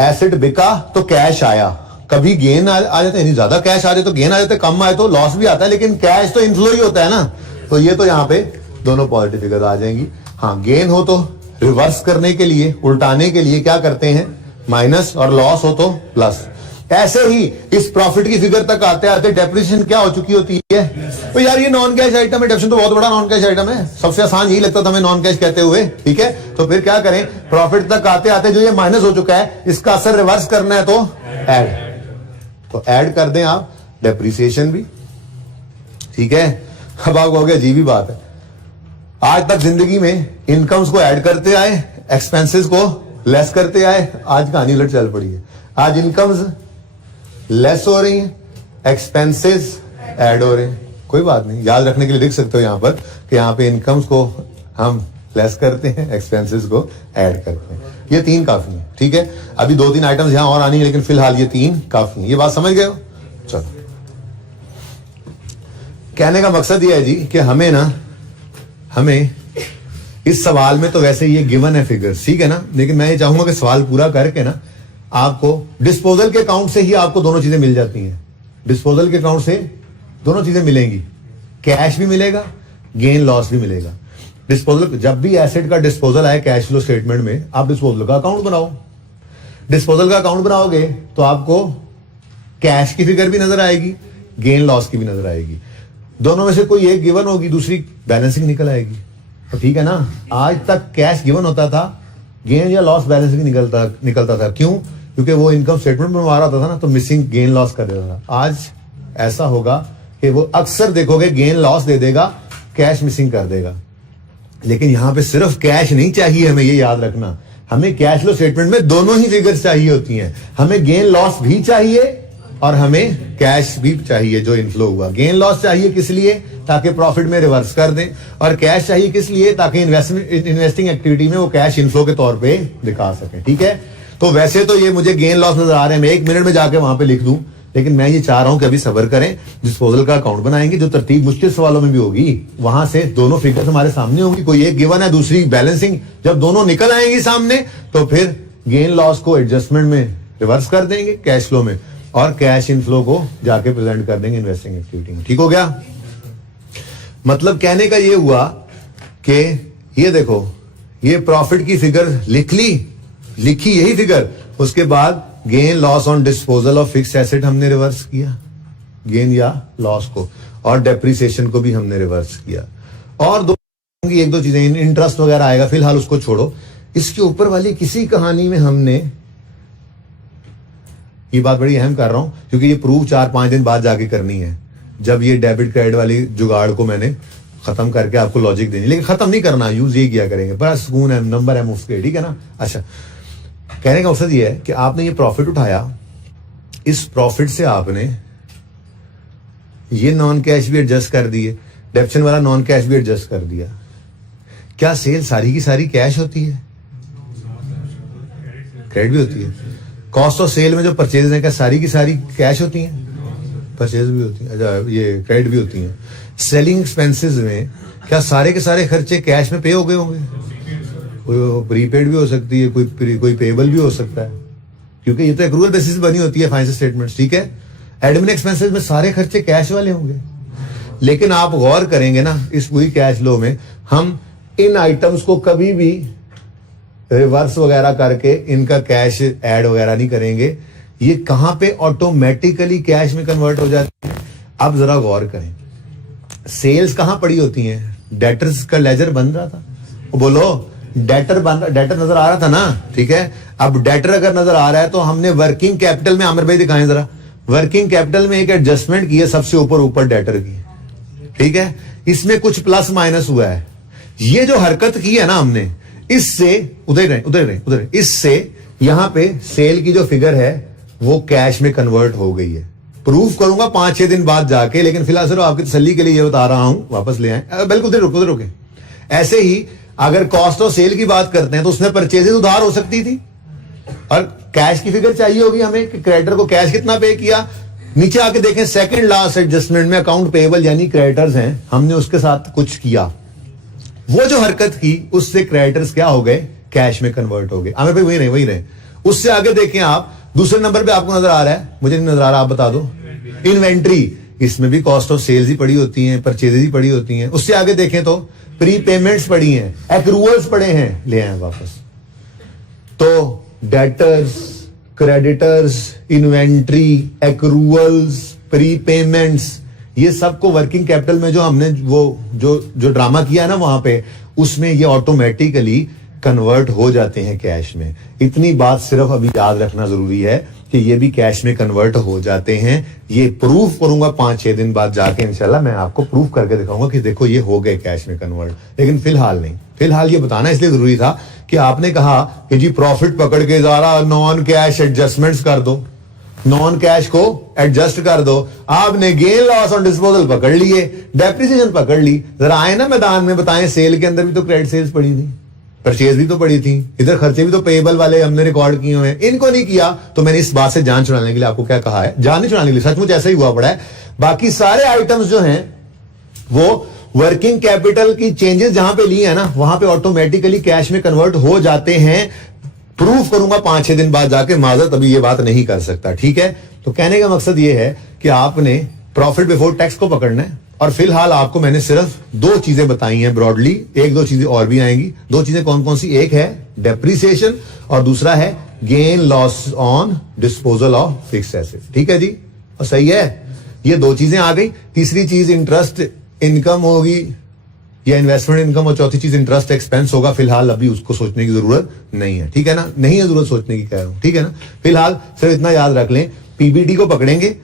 एसेट बिका तो कैश आया, कभी गेन आ जाता है, ज्यादा कैश आ जाए तो गेन आ जाता है, कम आए तो लॉस भी आता है, लेकिन कैश तो इनफ्लो ही होता है ना। तो ये तो यहां पे दोनों पॉजिटिव फिगर आ जाएंगी। हाँ, गेन हो तो रिवर्स करने के लिए, उल्टाने के लिए क्या करते हैं, माइनस, और लॉस हो तो प्लस। ऐसे ही इस प्रॉफिट की फिगर तक आते आते डेप्रिसिएशन क्या हो चुकी होती है। तो यार ये नॉन कैश आइटम है, डेप्रिसिएशन तो बहुत बड़ा नॉन कैश आइटम है, सबसे आसान यही लगता था हमें नॉन कैश कहते हुए, ठीक है। तो फिर क्या करें, प्रॉफिट तक आते आते जो ये माइनस हो चुका है, इसका असर रिवर्स करना है तो ऐड। तो ऐड कर दें आप डेप्रिसिएशन भी, ठीक है। अब आपको हो गया अजीब ही बात है, आज तक जिंदगी में इनकम्स को ऐड करते आए, एक्सपेंसेस को लेस करते आए, आज कहानी उलट चल पड़ी है। आज इनकम्स लेस हो रही हैं, एक्सपेंसेस ऐड हो रहे हैं। कोई बात नहीं, याद रखने के लिए लिख सकते हो यहां पर कि यहां पे इनकम्स को हम लेस करते हैं, एक्सपेंसेस को ऐड करते हैं। ये 3 काफी है, ठीक है। अभी 2-3 आइटम्स यहां और आनी है, लेकिन फिलहाल ये 3 काफी है। ये बात समझ गए हो। चलो, कहने का मकसद ये है जी कि हमें इस सवाल में तो वैसे ये गिवन है फिगर, ठीक है ना, लेकिन मैं ये चाहूंगा कि सवाल पूरा करके ना आपको डिस्पोजल के अकाउंट से ही आपको दोनों चीजें मिल जाती हैं। डिस्पोजल के अकाउंट से दोनों चीजें मिलेंगी, कैश भी मिलेगा, गेन लॉस भी मिलेगा। डिस्पोजल, जब भी एसेट का डिस्पोजल आए कैश फ्लो स्टेटमेंट में, आप डिस्पोजल का अकाउंट बनाओ। डिस्पोजल का अकाउंट बनाओगे तो आपको कैश की फिगर भी नजर आएगी, गेन लॉस की भी नजर आएगी। दोनों में से कोई एक गिवन होगी, दूसरी बैलेंसिंग निकल आएगी। तो ठीक है ना, आज तक कैश गिवन होता था, गेन या लॉस बैलेंस भी निकलता था। क्यों? क्योंकि वो इनकम स्टेटमेंट बनवा रहा था ना, तो मिसिंग गेन लॉस कर देता था। आज ऐसा होगा कि वो अक्सर देखोगे गेन लॉस दे देगा, कैश मिसिंग कर देगा। लेकिन यहां पे सिर्फ कैश नहीं चाहिए, हमें ये याद रखना, हमें कैश फ्लो स्टेटमेंट में दोनों ही फिगर्स चाहिए होती हैं। हमें गेन लॉस भी चाहिए और हमें कैश भी चाहिए जो इनफ्लो हुआ। गेन लॉस चाहिए किस लिए? ताकि प्रॉफिट में रिवर्स कर दें, और कैश चाहिए किस लिए? ताकि इन्वेस्टिंग एक्टिविटी में वो कैश इनफ्लो के तौर पे दिखा सकें। ठीक है, तो वैसे तो ये मुझे गेन लॉस नजर आ रहे हैं, मैं 1 मिनट में जाके वहां पे लिख दूं, लेकिन मैं ये चाह रहा हूं कि अभी सब्र करें, डिस्पोजल का अकाउंट बनाएंगे, जो तरतीब मुश्किल सवालों में भी होगी, वहां से दोनों फिगर्स हमारे सामने होंगी, कोई एक गिवन है दूसरी बैलेंसिंग, जब दोनों निकल आएंगी सामने तो फिर गेन लॉस को एडजस्टमेंट में रिवर्स कर देंगे कैश फ्लो में, और कैश इनफ्लो को जाके प्रेजेंट कर देंगे इन्वेस्टिंग एक्टिविटी में। ठीक हो गया? मतलब कहने का ये हुआ कि ये देखो, ये प्रॉफिट की फिगर लिखी यही फिगर, उसके बाद gain loss on disposal of fix asset हमने रिवर्स किया, गेन या लॉस को, और डेप्रिसिएशन को भी हमने रिवर्स किया। और एक दो चीजें, इंटरेस्ट वगैरह आएगा, फिलहाल उसको छोड़ो। इसके ऊपर वाली किसी कहानी में हमने, ये बात बड़ी अहम कर रहा हूं क्योंकि ये प्रूफ 4-5 दिन बाद जाके करनी है, जब ये डेबिट क्रेडिट वाली जुगाड़ को मैंने खत्म करके आपको लॉजिक देनी, लेकिन खत्म नहीं करना, यूज ये किया करेंगे, बड़ा सुकून है, नंबर है मुफ्त के। ठीक है ना? अच्छा, कहने का मकसद ये है कि आपने ये प्रॉफिट उठाया, इस प्रॉफिट से आपने ये नॉन कैश भी एडजस्ट कर दिए, डेप्शन वाला नॉन कैश भी एडजस्ट कर दिया। क्या सेल सारी की सारी कैश होती है? क्रेडिट भी होती है। कॉस्ट ऑफ सेल में जो परचेज है, क्या सारी की सारी कैश होती हैं? परचेज भी होती है, अच्छा ये क्रेडिट भी होती हैं। सेलिंग एक्सपेंसेस में क्या सारे के सारे खर्चे कैश में पे हो गए होंगे? कोई प्रीपेड भी हो सकती है, कोई पेबल भी हो सकता है, क्योंकि ये तो एक्रूअल बेसिस बनी होती है फाइनेंशियल स्टेटमेंट्स। ठीक है, एडमिन एक्सपेंसेस में सारे खर्चे कैश वाले होंगे, लेकिन आप गौर करेंगे ना, इस पूरी कैश फ्लो में हम इन आइटम्स को कभी भी रिवर्स वगैरह करके इनका कैश ऐड वगैरह नहीं करेंगे, ये कहां पे ऑटोमेटिकली कैश में कन्वर्ट हो जाती है। अब जरा गौर करें, सेल्स कहां पड़ी होती हैं? डेटर्स का लेजर बन रहा था, बोलो डेटर नजर आ रहा था ना? ठीक है, अब डेटर अगर नजर आ रहा है तो हमने वर्किंग कैपिटल में, आमिर भाई दिखाएं जरा, वर्किंग कैपिटल में एक एडजस्टमेंट की है सबसे ऊपर डेटर की। ठीक है, इसमें कुछ प्लस माइनस हुआ है, ये जो हरकत की है ना हमने, इससे उधर इससे यहां पे सेल की जो फिगर है वो कैश में कन्वर्ट हो गई है। प्रूफ करूंगा 5-6 दिन बाद जाके, लेकिन फिलहाल सिर्फ आपकी तसल्ली के लिए ये बता रहा हूं, वापस ले आए। बिल्कुल उधर रुके। ऐसे ही अगर कॉस्ट ऑफ सेल की बात करते हैं तो उसमें परचेजेज उधार हो सकती थी, और कैश की फिगर चाहिए होगी हमें कि क्रेडिटर को कैश कितना पे किया। नीचे आके देखें, सेकंड लास्ट एडजस्टमेंट में अकाउंट पेएबल यानी क्रेडिटर्स हैं, हमने उसके साथ कुछ किया, वो जो हरकत की उससे क्रेडिटर्स क्या हो गए? कैश में कन्वर्ट हो गए। आमिर भाई वही रहे। उससे आगे देखें आप, दूसरे नंबर पे आपको नजर आ रहा है, मुझे नहीं नजर आ रहा, आप बता दो, इन्वेंट्री, इसमें भी कॉस्ट ऑफ सेल्स ही पड़ी होती हैं, परचेजेज ही पड़ी होती हैं। उससे आगे देखें तो प्री पेमेंट्स पड़ी हैं, एक्रूअल्स पड़े हैं, ले आए वापस। तो debtors, creditors, inventory, accruals, prepayments, ये सबको वर्किंग कैपिटल में जो हमने वो जो ड्रामा किया ना वहां पे, उसमें ये ऑटोमेटिकली कन्वर्ट हो जाते हैं कैश में। इतनी बात सिर्फ अभी याद रखना जरूरी है कि ये भी कैश में कन्वर्ट हो जाते हैं। ये प्रूफ करूंगा 5-6 दिन बाद जाके, इंशाल्लाह मैं आपको प्रूफ करके दिखाऊंगा कि देखो ये हो गए कैश में कन्वर्ट, लेकिन फिलहाल नहीं। फिलहाल ये बताना इसलिए जरूरी था कि आपने कहा कि जी प्रॉफिट पकड़ के जरा नॉन कैश एडजस्टमेंट्स कर दो, नॉन कैश को एडजस्ट कर दो। आपने गेन लॉस ऑन डिस्पोजल पकड़ लिए, डेप्रिसिएशन पकड़ ली, जरा आए ना मैदान में बताएं, सेल के अंदर भी तो क्रेडिट सेल्स पड़ी थी, परचेज भी तो पड़ी थी, इधर खर्चे भी तो पेएबल वाले हमने रिकॉर्ड किए हुए हैं, इनको नहीं किया। तो मैंने इस बात से जान छुड़ाने के लिए आपको क्या कहा है, जान नहीं छुड़ाने के लिए, सचमुच ऐसा ही हुआ पड़ा है। बाकी सारे आइटम्स जो हैं वो वर्किंग कैपिटल की चेंजेस जहां पे ली है ना, वहां पे ऑटोमेटिकली कैश में कन्वर्ट हो जाते हैं। प्रूफ करूंगा 5-6 दिन बाद जाके, माजरत अभी ये बात नहीं कर सकता। ठीक है, तो कहने का मकसद ये है कि आपने प्रॉफिट बिफोर टैक्स को पकड़ना है, और फिलहाल आपको मैंने सिर्फ 2 चीजें बताई हैं ब्रॉडली, 1-2 चीजें और भी आएंगी। 2 चीजें कौन कौन सी? एक है डेप्रिसिएशन और दूसरा है gain loss on disposal of fixed asset. ठीक है जी, और सही है, ये 2 चीजें आ गई। तीसरी चीज इंटरेस्ट इनकम होगी, या इन्वेस्टमेंट इनकम, और चौथी चीज इंटरेस्ट एक्सपेंस होगा। फिलहाल अभी उसको सोचने की जरूरत नहीं है, ठीक है ना, नहीं है जरूरत सोचने की, कह रहा हूं, ठीक है ना। फिलहाल सिर्फ इतना याद रख लें, पीबीटी को पकड़ेंगे,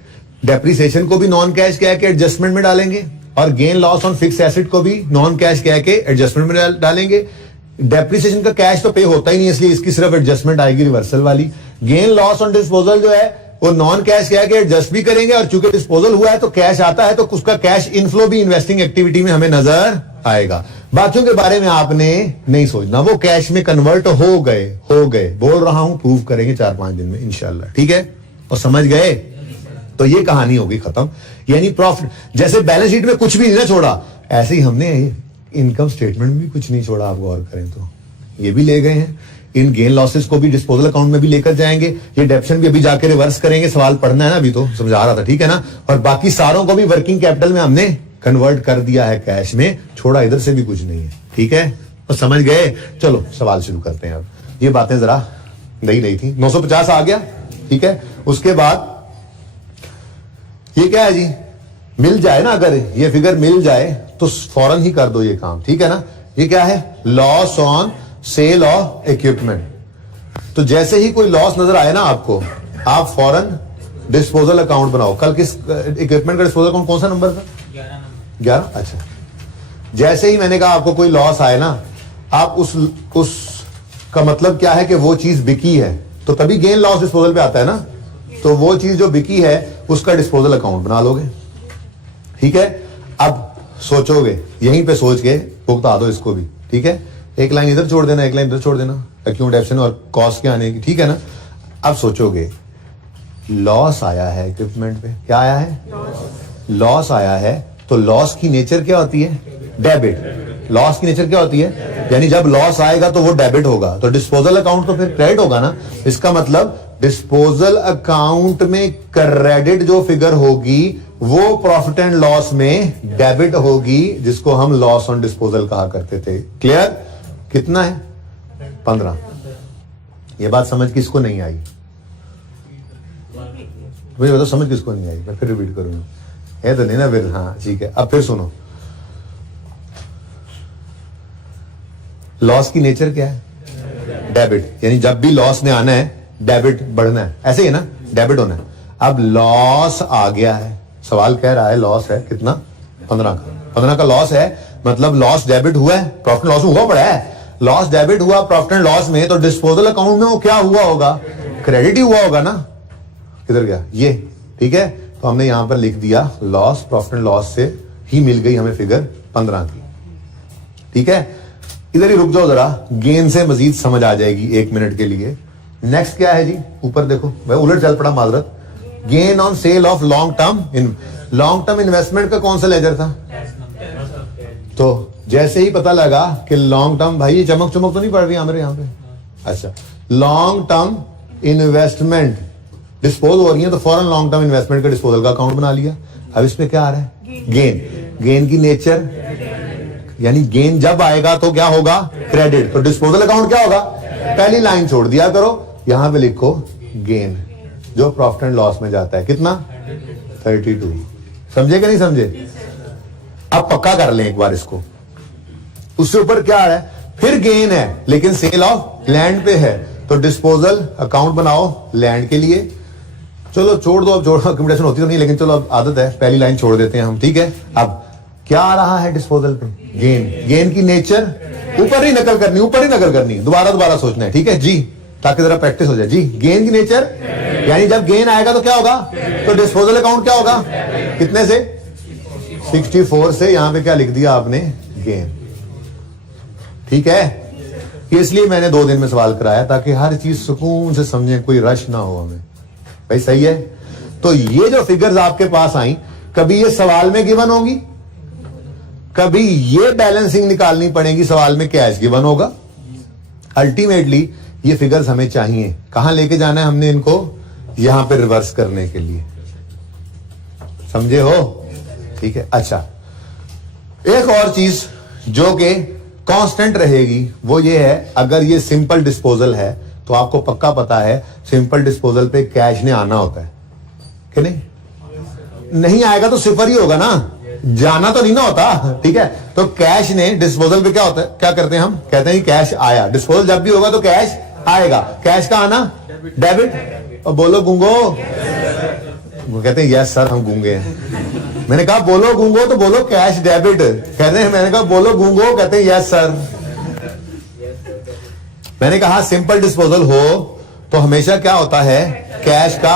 डेप्रिसिएशन को भी नॉन कैश कह के एडजस्टमेंट में डालेंगे, और gain loss on fix asset को भी नॉन कैश कह के एडजस्टमेंट में डालेंगे। डेप्रिसिएशन का कैश तो पे होता ही नहीं, इसलिए इसकी सिर्फ एडजस्टमेंट आएगी रिवर्सल वाली। गेन लॉस ऑन डिस्पोजल जो है वो नॉन कैश कह के एडजस्ट भी करेंगे, और चूंकि डिस्पोजल हुआ है तो कैश आता है, तो उसका कैश इनफ्लो भी इन्वेस्टिंग एक्टिविटी में हमें नजर आएगा। बाकियों के बारे में आपने नहीं सोचना, वो कैश में कन्वर्ट हो गए बोल रहा हूं, प्रूव करेंगे 4-5 दिन में इंशाल्लाह, ठीक है। और समझ गए, तो ये कहानी होगी खत्म। यानी प्रॉफिट, जैसे बैलेंस शीट में कुछ भी नहीं ना छोड़ा, ऐसे ही हमने इनकम स्टेटमेंट में भी कुछ नहीं छोड़ा। आप गौर करें तो ये भी ले गए हैं, इन गेन लॉसेस को भी डिस्पोजल अकाउंट में भी लेकर जाएंगे, ये डेप्शन भी अभी जाके रिवर्स करेंगे, सवाल पढ़ना है ना, अभी तो समझा रहा था, ठीक है ना। और बाकी सारों को भी वर्किंग कैपिटल में हमने कन्वर्ट कर दिया है, कैश में छोड़ा इधर से भी कुछ नहीं है, ठीक है। और समझ गए, चलो सवाल शुरू करते हैं। अब ये बातें जरा नहीं रही थी, 950 आ गया, ठीक है। उसके बाद ये क्या है जी, मिल जाए ना, अगर ये फिगर मिल जाए तो फौरन ही कर दो ये काम, ठीक है ना। ये क्या है, loss on sale of equipment. तो जैसे ही कोई लॉस नजर आए ना आपको, आप फौरन डिस्पोजल अकाउंट बनाओ। कल किस इक्विपमेंट का डिस्पोजल अकाउंट कौन सा नंबर था? 11। अच्छा, जैसे ही मैंने कहा आपको कोई लॉस आए ना, आप उस का मतलब क्या है कि वो चीज बिकी है, तो तभी गेन लॉस डिस्पोजल पे आता है ना। तो वो चीज जो बिकी है उसका डिस्पोजल अकाउंट बना लोगे, ठीक है। अब सोचोगे, यहीं पे सोच के भुगता दो इसको भी, ठीक है। एक लाइन इधर छोड़ देना, एक लाइन इधर छोड़ देना, अकाउंट डेप्शन और कॉस्ट के आने की, ठीक है ना। अब सोचोगे लॉस आया है इक्विपमेंट पे, क्या आया है, लॉस आया है, तो लॉस की नेचर क्या होती है, डेबिट। लॉस की नेचर क्या होती है, यानी जब लॉस आएगा तो वो डेबिट होगा, तो डिस्पोजल अकाउंट तो फिर क्रेडिट होगा ना। इसका मतलब डिस्पोजल अकाउंट में क्रेडिट जो फिगर होगी वो प्रॉफिट एंड लॉस में डेबिट होगी, जिसको हम लॉस ऑन डिस्पोजल कहा करते थे। क्लियर? कितना है? 15। ये बात समझ किसको नहीं आई? मुझे बताओ समझ किसको नहीं आई, मैं फिर रिपीट करूंगा, है तो नहीं ना फिर? हाँ ठीक है। अब फिर सुनो, लॉस की नेचर क्या है, डेबिट। यानी जब भी लॉस ने आना है डेबिट बढ़ना है, ऐसे ही है ना, डेबिट होना है। अब लॉस आ गया है, सवाल कह रहा है लॉस है कितना, 15 का। 15 का लॉस है, मतलब लॉस डेबिट हुआ है, प्रॉफिट लॉस में हुआ पड़ा है। लॉस डेबिट हुआ प्रॉफिट एंड लॉस में, तो डिस्पोजल अकाउंट में वो क्या हुआ होगा, क्रेडिट ही हुआ होगा ना। किधर गया ये, ठीक है। तो हमने यहां पर लिख दिया लॉस, प्रॉफिट एंड लॉस से ही मिल गई हमें फिगर 15 की, ठीक है। इधर ही रुक जाओ जरा, गेन से मजीद समझ आ जाएगी 1 मिनट के लिए। नेक्स्ट क्या है जी, ऊपर देखो, मैं उलट चल पड़ा माजरत। Gain on sale of long term investment का कौन सा लेजर था? तो जैसे ही पता लगा कि लॉन्ग टर्म, भाई ये चमक चमक तो नहीं पड़ रही हमारे यहाँ पे, अच्छा, लॉन्ग टर्म इन्वेस्टमेंट डिस्पोज हो रही है, तो फॉरन लॉन्ग टर्म इन्वेस्टमेंट का डिस्पोजल का अकाउंट बना लिया। अब इसमें क्या आ रहा है, गेन। गेन की नेचर, यानी गेन जब आएगा तो क्या होगा, क्रेडिट। तो डिस्पोजल अकाउंट क्या होगा, पहली लाइन छोड़ दिया करो, यहां पे लिखो गेन, जो प्रॉफिट एंड लॉस में जाता है, कितना, 32। समझे कि नहीं समझे? अब पक्का कर लें एक बार इसको। उससे ऊपर क्या आ रहा है, फिर गेन है लेकिन सेल ऑफ लैंड पे है, तो डिस्पोजल अकाउंट बनाओ लैंड के लिए। चलो छोड़ दो, अब जोड़ कंपटीशन होती तो नहीं, लेकिन चलो अब आदत है, पहली लाइन छोड़ देते हैं हम, ठीक है। अब क्या आ रहा है डिस्पोजल पे, गेन। गेन की नेचर ऊपर ही नकल करनी, ऊपर ही नकल करनी, दोबारा सोचना है, ठीक है जी, ताकि जरा प्रैक्टिस हो जाए जी। गेन की नेचर, यानी जब गेन आएगा तो क्या होगा, तो डिस्पोजल अकाउंट क्या होगा, कितने से, 64 से। यहां पे क्या लिख दिया आपने, गेन, ठीक है। इसलिए मैंने 2 दिन में सवाल कराया, ताकि हर चीज सुकून से समझें, कोई रश ना हो हमें, भाई सही है। तो ये जो फिगर्स आपके पास आई, कभी ये सवाल में गिवन होंगी, कभी ये बैलेंसिंग निकालनी पड़ेगी, सवाल में कैश गिवन होगा। अल्टीमेटली ये फिगर्स हमें चाहिए, कहां लेके जाना है हमने इनको, यहां पे रिवर्स करने के लिए, समझे हो, ठीक है। अच्छा, एक और चीज जो कि कांस्टेंट रहेगी वो ये है, अगर ये सिंपल डिस्पोजल है तो आपको पक्का पता है सिंपल डिस्पोजल पे कैश ने आना होता है कि नहीं, नहीं आएगा तो सिफर ही होगा ना, जाना तो नहीं ना होता, ठीक है। तो कैश ने डिस्पोजल पे क्या होता है, क्या करते हैं हम, कहते हैं कैश आया। डिस्पोजल जब भी होगा तो कैश आएगा। कैश का आना डेबिट। और बोलो गूंगो, वो कहते हैं यस सर हम गूंगे हैं। मैंने कहा बोलो गूंगो तो बोलो कैश डेबिट। कहते हैं, मैंने कहा बोलो गूंगो, कहते हैं यस सर। मैंने कहा सिंपल डिस्पोजल हो तो हमेशा क्या होता है, कैश का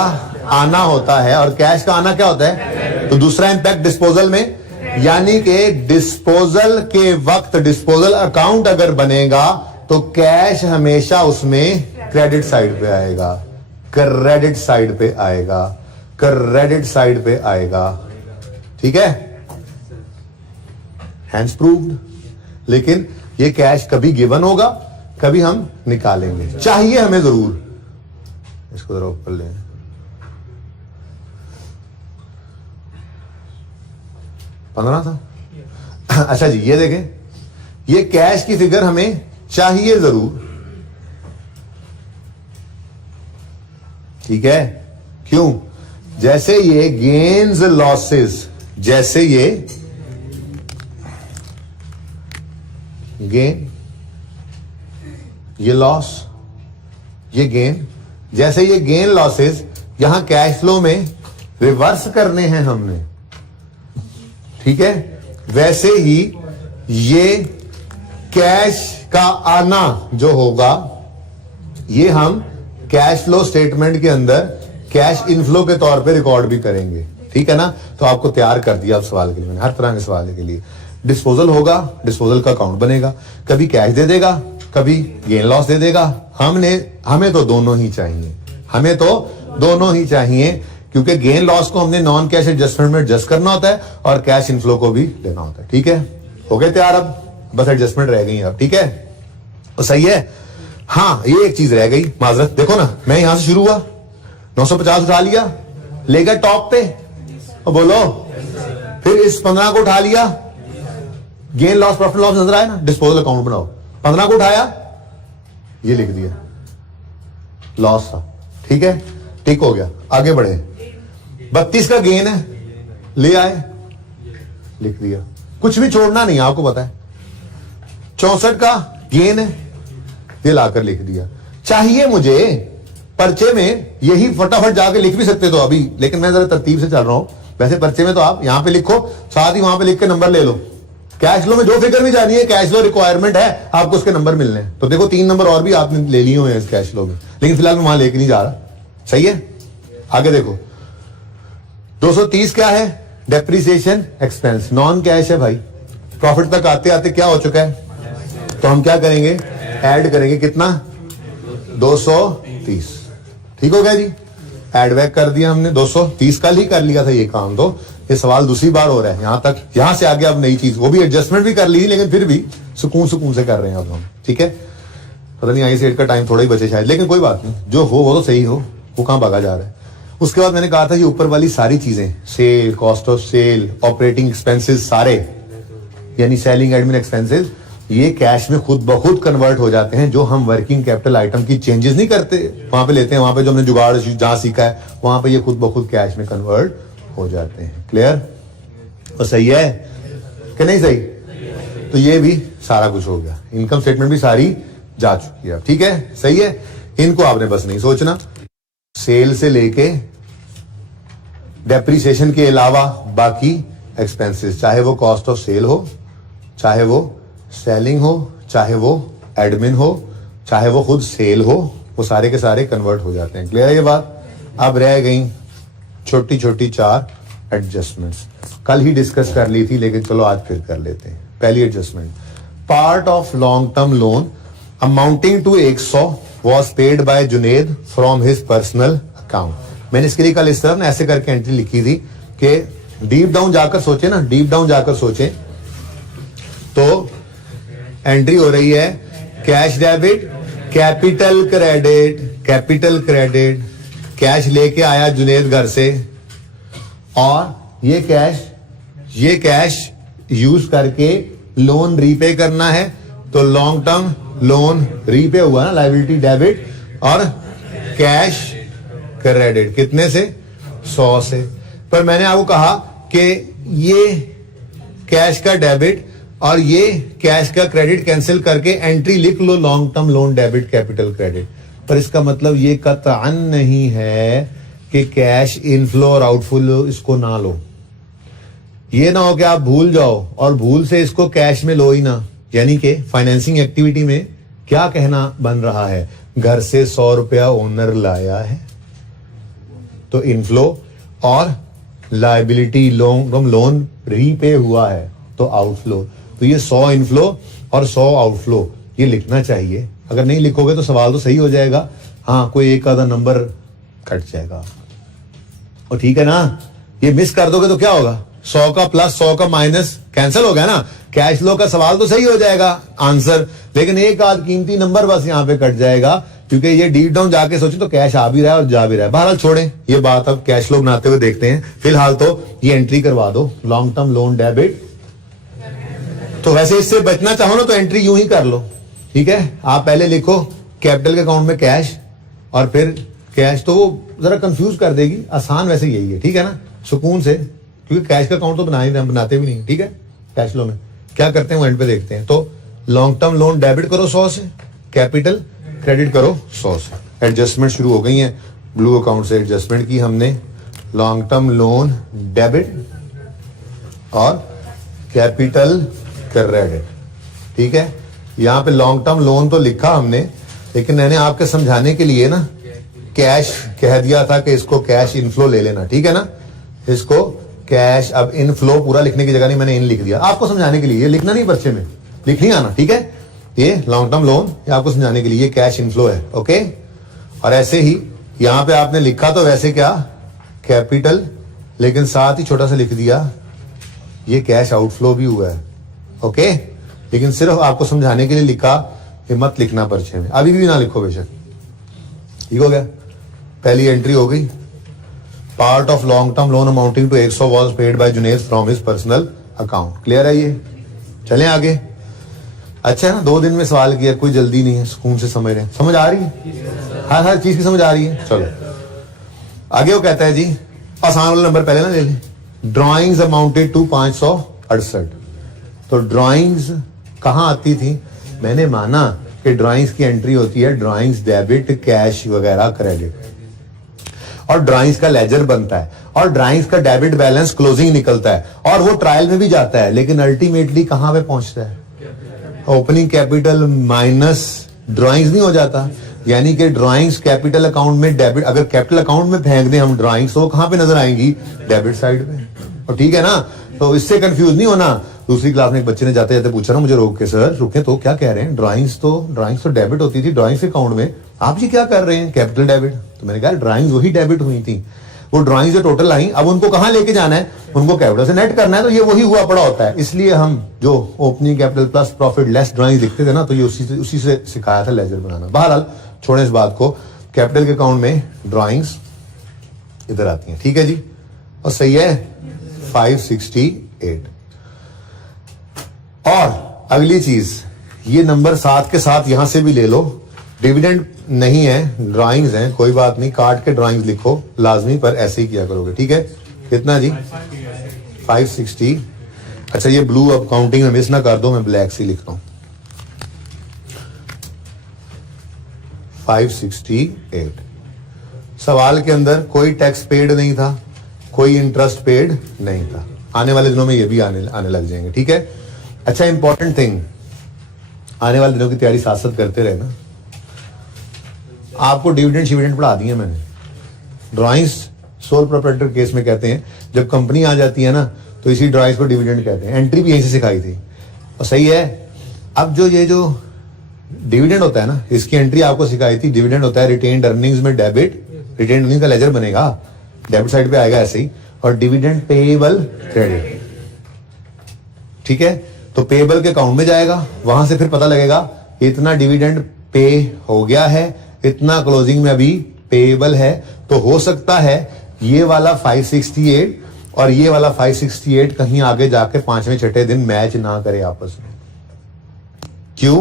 आना होता है। और कैश का आना क्या होता है, तो दूसरा इंपैक्ट डिस्पोजल में, यानी कि डिस्पोजल के वक्त डिस्पोजल अकाउंट अगर बनेगा तो कैश हमेशा उसमें क्रेडिट साइड पे आएगा, क्रेडिट साइड पे आएगा, क्रेडिट साइड पे आएगा, ठीक है, हैंड्स प्रूव्ड। लेकिन ये कैश कभी गिवन होगा, कभी हम निकालेंगे, चाहिए हमें जरूर। इसको जरा ऊपर लें। पंद्रह था। अच्छा जी, ये देखें, ये कैश की फिगर हमें चाहिए जरूर, ठीक है। क्यों, जैसे ये गेन्स लॉसेस, जैसे ये गेन, ये लॉस, ये गेन, जैसे ये गेन लॉसेस यहां कैश फ्लो में रिवर्स करने हैं हमने, ठीक है। वैसे ही ये कैश का आना जो होगा ये हम कैश फ्लो स्टेटमेंट के अंदर कैश इनफ्लो के तौर पे रिकॉर्ड भी करेंगे, ठीक है ना। तो आपको तैयार कर दिया अब सवाल के लिए, हर तरह के सवाल के लिए। डिस्पोजल होगा, डिस्पोजल का अकाउंट बनेगा, कभी कैश दे देगा, कभी गेन लॉस दे देगा। हमें तो दोनों ही चाहिए, हमें तो दोनों ही चाहिए, क्योंकि गेन लॉस को हमने नॉन कैश एडजस्टमेंट में एडजस्ट करना होता है और कैश इनफ्लो को भी लेना होता है, ठीक है। हो गए तैयार, अब बस एडजस्टमेंट रह गई अब, ठीक है। तो सही है। हाँ, ये एक चीज रह गई, माजरत। देखो ना, मैं यहां से शुरू हुआ, 950 उठा लिया, ले गए टॉप पे, और बोलो फिर इस 15 को उठा लिया, गेन लॉस प्रॉफिट लॉस नजर आया ना, डिस्पोजल अकाउंट बनाओ। 15 को उठाया, ये लिख दिया, लॉस था, ठीक है, ठीक हो गया। आगे बढ़े, 32 का गेन है, ले आए, लिख दिया, कुछ भी छोड़ना नहीं, आपको पता है। 64 का गेन है, ये लाकर लिख दिया। चाहिए मुझे पर्चे में यही, फटाफट जाके लिख भी सकते तो अभी, लेकिन मैं जरा तरतीब से चल रहा हूं। वैसे पर्चे में तो आप यहां पे लिखो, साथ ही वहां पे लिख के नंबर ले लो। कैश फ्लो में जो फिगर भी जानी है, कैश फ्लो रिक्वायरमेंट है, आपको उसके नंबर मिलने हैं। तो देखो 3 नंबर और भी आपने ले लिए हुए हैं इस कैश फ्लो में, लेकिन फिलहाल मैं वहां लेके नहीं जा रहा, सही है। आगे देखो, 230 क्या है, डेप्रिसिएशन एक्सपेंस, नॉन कैश है भाई। प्रॉफिट तक आते आते क्या हो चुका है, तो हम क्या करेंगे, ऐड करेंगे, कितना, 230, ठीक हो गया जी। ऐड बैक कर दिया हमने, 230, कल ही कर लिया था ये काम। तो ये सवाल दूसरी बार हो रहा है, यहां तक, यहां से आगे अब नई चीज, वो भी एडजस्टमेंट भी कर ली, लेकिन फिर भी सुकून से कर रहे हैं अब हम, ठीक है। पता नहीं आई सेट का टाइम थोड़ा ही बचे शायद, लेकिन कोई बात नहीं, जो हो वो तो सही हो, वो कहां भागा जा रहा है। उसके बाद मैंने कहा था ये ऊपर वाली सारी चीजें, sale, cost of sale, operating expenses सारे, यानी सेलिंग एडमिन एक्सपेंसेस, ये कैश में खुद ब खुद कन्वर्ट हो जाते हैं। जो हम वर्किंग कैपिटल आइटम की चेंजेस नहीं करते, वहां पे लेते हैं, वहां पे जो हमने जुगाड़ जहां सीखा है, वहां पे ये खुद ब खुद कैश में कन्वर्ट हो जाते हैं। क्लियर, और सही है कि नहीं सही। तो ये भी सारा कुछ हो गया, इनकम स्टेटमेंट भी सारी जा चुकी है, ठीक है, सही है। इनको आपने बस नहीं सोचना, सेल से लेके डेप्रिसिएशन के अलावा बाकी एक्सपेंसेस, चाहे वो कॉस्ट ऑफ सेल हो, चाहे वो सेलिंग हो, चाहे वो एडमिन हो, चाहे वो खुद सेल हो, वो सारे के सारे कन्वर्ट हो जाते हैं। क्लियर है ये बात। अब रह गई छोटी छोटी 4 एडजस्टमेंट्स, कल ही डिस्कस कर ली थी, लेकिन चलो आज फिर कर लेते हैं। पहली adjustment, part of long term loan amounting to 100 was paid by Junaid from his personal account. मैंने इसके लिए कल इस तरह ना ऐसे करके एंट्री लिखी थी कि डीप डाउन जाकर सोचे ना, डीप डाउन जाकर सोचे तो एंट्री हो रही है cash debit, capital credit, capital credit, cash लेके आया जुनेद घर से, और ये कैश यूज करके लोन रीपे करना है। तो लॉन्ग टर्म लोन रीपे हुआ ना, लायबिलिटी डेबिट, और कैश क्रेडिट कितने से, 100 से। पर मैंने आपको कहा कि ये कैश का डेबिट और ये कैश का क्रेडिट कैंसिल करके एंट्री लिख लो long term loan debit capital credit. पर इसका मतलब ये कतअन नहीं है कि कैश इनफ्लो और आउटफ्लो इसको ना लो। ये ना हो कि आप भूल जाओ और भूल से इसको कैश में लो ही ना। यानी कि फाइनेंसिंग एक्टिविटी में क्या कहना बन रहा है, घर से 100 रुपया ओनर लाया है तो इनफ्लो, और लायबिलिटी लोन रीपे हुआ है तो आउटफ्लो। तो ये 100 इनफ्लो और 100 आउटफ्लो ये लिखना चाहिए। अगर नहीं लिखोगे तो सवाल तो सही हो जाएगा, हाँ कोई एक आधा नंबर कट जाएगा। और ठीक है ना, ये मिस कर दोगे तो क्या होगा, 100 का प्लस 100 का माइनस कैंसिल हो गया ना। कैश फ्लो का सवाल तो सही हो जाएगा आंसर, लेकिन एक आध कीमती नंबर बस यहां पे कट जाएगा, क्योंकि ये डीप डाउन जाके सोचे तो कैश आ भी रहा है और जा भी रहा है। बहरहाल छोड़ें ये बात, अब कैश फ्लो बनाते हुए देखते हैं। फिलहाल तो ये एंट्री करवा दो लॉन्ग टर्म लोन डेबिट। तो वैसे इससे बचना चाहो ना तो एंट्री यूं ही कर लो, ठीक है। आप पहले लिखो कैपिटल के अकाउंट में कैश और फिर कैश, तो वो जरा कंफ्यूज कर देगी। आसान वैसे यही है, ठीक है ना, सुकून से, क्योंकि कैश का अकाउंट तो बनाते भी नहीं, ठीक है। कैश फ्लो में क्या करते हैं वो एंड पे देखते हैं। तो लॉन्ग टर्म लोन डेबिट करो 100 से, कैपिटल क्रेडिट करो 100 से। एडजस्टमेंट शुरू हो गई है, ब्लू अकाउंट से एडजस्टमेंट की हमने, लॉन्ग टर्म लोन डेबिट और कैपिटल क्रेडिट, ठीक है। यहां पे लॉन्ग टर्म लोन तो लिखा हमने, लेकिन मैंने आपके समझाने के लिए ना कैश कह दिया था कि इसको कैश इनफ्लो ले लेना, ठीक है ना। इसको कैश, अब इनफ्लो पूरा लिखने की जगह नहीं मैंने इन लिख दिया आपको समझाने के लिए। ये लिखना नहीं पर्चे में, लिख नहीं आना, ठीक है। ये लॉन्ग टर्म लोन ये आपको समझाने के लिए, ये कैश इनफ्लो है, ओके। और ऐसे ही यहां पे आपने लिखा तो वैसे क्या कैपिटल, लेकिन साथ ही छोटा सा लिख दिया ये कैश आउटफ्लो भी हुआ है, ओके। लेकिन सिर्फ आपको समझाने के लिए लिखा, ये मत लिखना पर्चे में, अभी भी ना लिखो बेशक, ठीक हो गया। पहली एंट्री हो गई, part of long term loan amounting to 100 was paid by Junaid from his personal account. Clear है ये, चलें आगे। अच्छा है ना, 2 दिन में सवाल किया, कोई जल्दी नहीं है, सुकून से समझ रहे हैं, समझ आ रही है, हर चीज की समझ आ रही है। चलो आगे वो कहता है जी, आसान वाला नंबर पहले ना ले लें। Drawings amounted to 568। तो ड्रॉइंग्स कहां आती थी, मैंने माना कि ड्राइंग्स की एंट्री होती है ड्राइंग्स डेबिट कैश वगैरह क्रेडिट, और ड्राइंग्स का लेजर बनता है और ड्राइंग्स का डेबिट बैलेंस क्लोजिंग निकलता है और वो ट्रायल में भी जाता है, लेकिन अल्टीमेटली कहां पे पहुंचता है, ओपनिंग कैपिटल माइनस ड्राइंग्स नहीं हो जाता। यानी कि ड्राइंग्स कैपिटल अकाउंट में डेबिट, अगर कैपिटल अकाउंट में फेंक दें हम ड्राइंग्स, तो कहां पे नजर आएंगी, डेबिट साइड पे, और ठीक है ना। तो इससे कंफ्यूज नहीं होना। दूसरी क्लास में एक बच्चे ने जाते जाते पूछा ना मुझे, रोक के सर रुके तो क्या कह रहे हैं, ड्राइंग्स तो डेबिट होती थी ड्राइंग्स अकाउंट में, आप ये क्या कर रहे हैं कैपिटल डेबिट। तो मैंने कहा ड्राइंग्स वही डेबिट हुई थी, वो ड्राइंग्स जो टोटल आई अब उनको कहां लेके जाना है, उनको कैपिटल से नेट करना है, तो ये वही हुआ पड़ा होता है। इसलिए हम जो opening capital plus profit less drawings लिखते थे ना, तो ये उसी से सिखाया था लेजर बनाना। बहरहाल छोड़े इस बात को, कैपिटल के अकाउंट में ड्राइंग्स इधर आती हैं, ठीक है जी, और सही है 568। और अगली चीज, ये नंबर 7 के साथ यहां से भी ले लो, डिविडेंड नहीं है, ड्राइंग्स हैं, कोई बात नहीं, काट के ड्राइंग्स लिखो लाजमी, पर ऐसे ही किया करोगे, ठीक है। कितना जी 560। अच्छा ये ब्लू अब काउंटिंग में मिस ना कर दो, मैं ब्लैक से लिखता हूं 568। सवाल के अंदर कोई टैक्स पेड नहीं था, कोई इंटरेस्ट पेड नहीं था, आने वाले दिनों में ये भी आने लग जाएंगे, ठीक है। अच्छा इंपॉर्टेंट थिंग, आने वाले दिनों की तैयारी साथ साथ करते रहना। आपको डिविडेंड शिविडेंड पढ़ा दिए मैंने, ड्राइंग्स सोल प्रोप्राइटर केस में कहते हैं, जब कंपनी आ जाती है ना तो इसी ड्राइंग्स को डिविडेंड कहते हैं। एंट्री भी यहीं से सिखाई थी, और सही है। अब जो ये जो डिविडेंड होता है ना, इसकी एंट्री आपको सिखाई थी, डिविडेंड होता है रिटेन्ड अर्निंग्स में डेबिट, रिटेन्ड अर्निंग का लेजर बनेगा, डेबिट साइड पे आएगा ऐसे ही, और डिविडेंड पेएबल क्रेडिट, ठीक है। तो पेएबल के अकाउंट में जाएगा, वहां से फिर पता लगेगा इतना डिविडेंड पे हो गया है, इतना क्लोजिंग में अभी पेएबल है, तो हो सकता है ये वाला 568 और ये वाला 568 कहीं आगे जाके 5वें 6ठे दिन मैच ना करे आपस में। क्यों?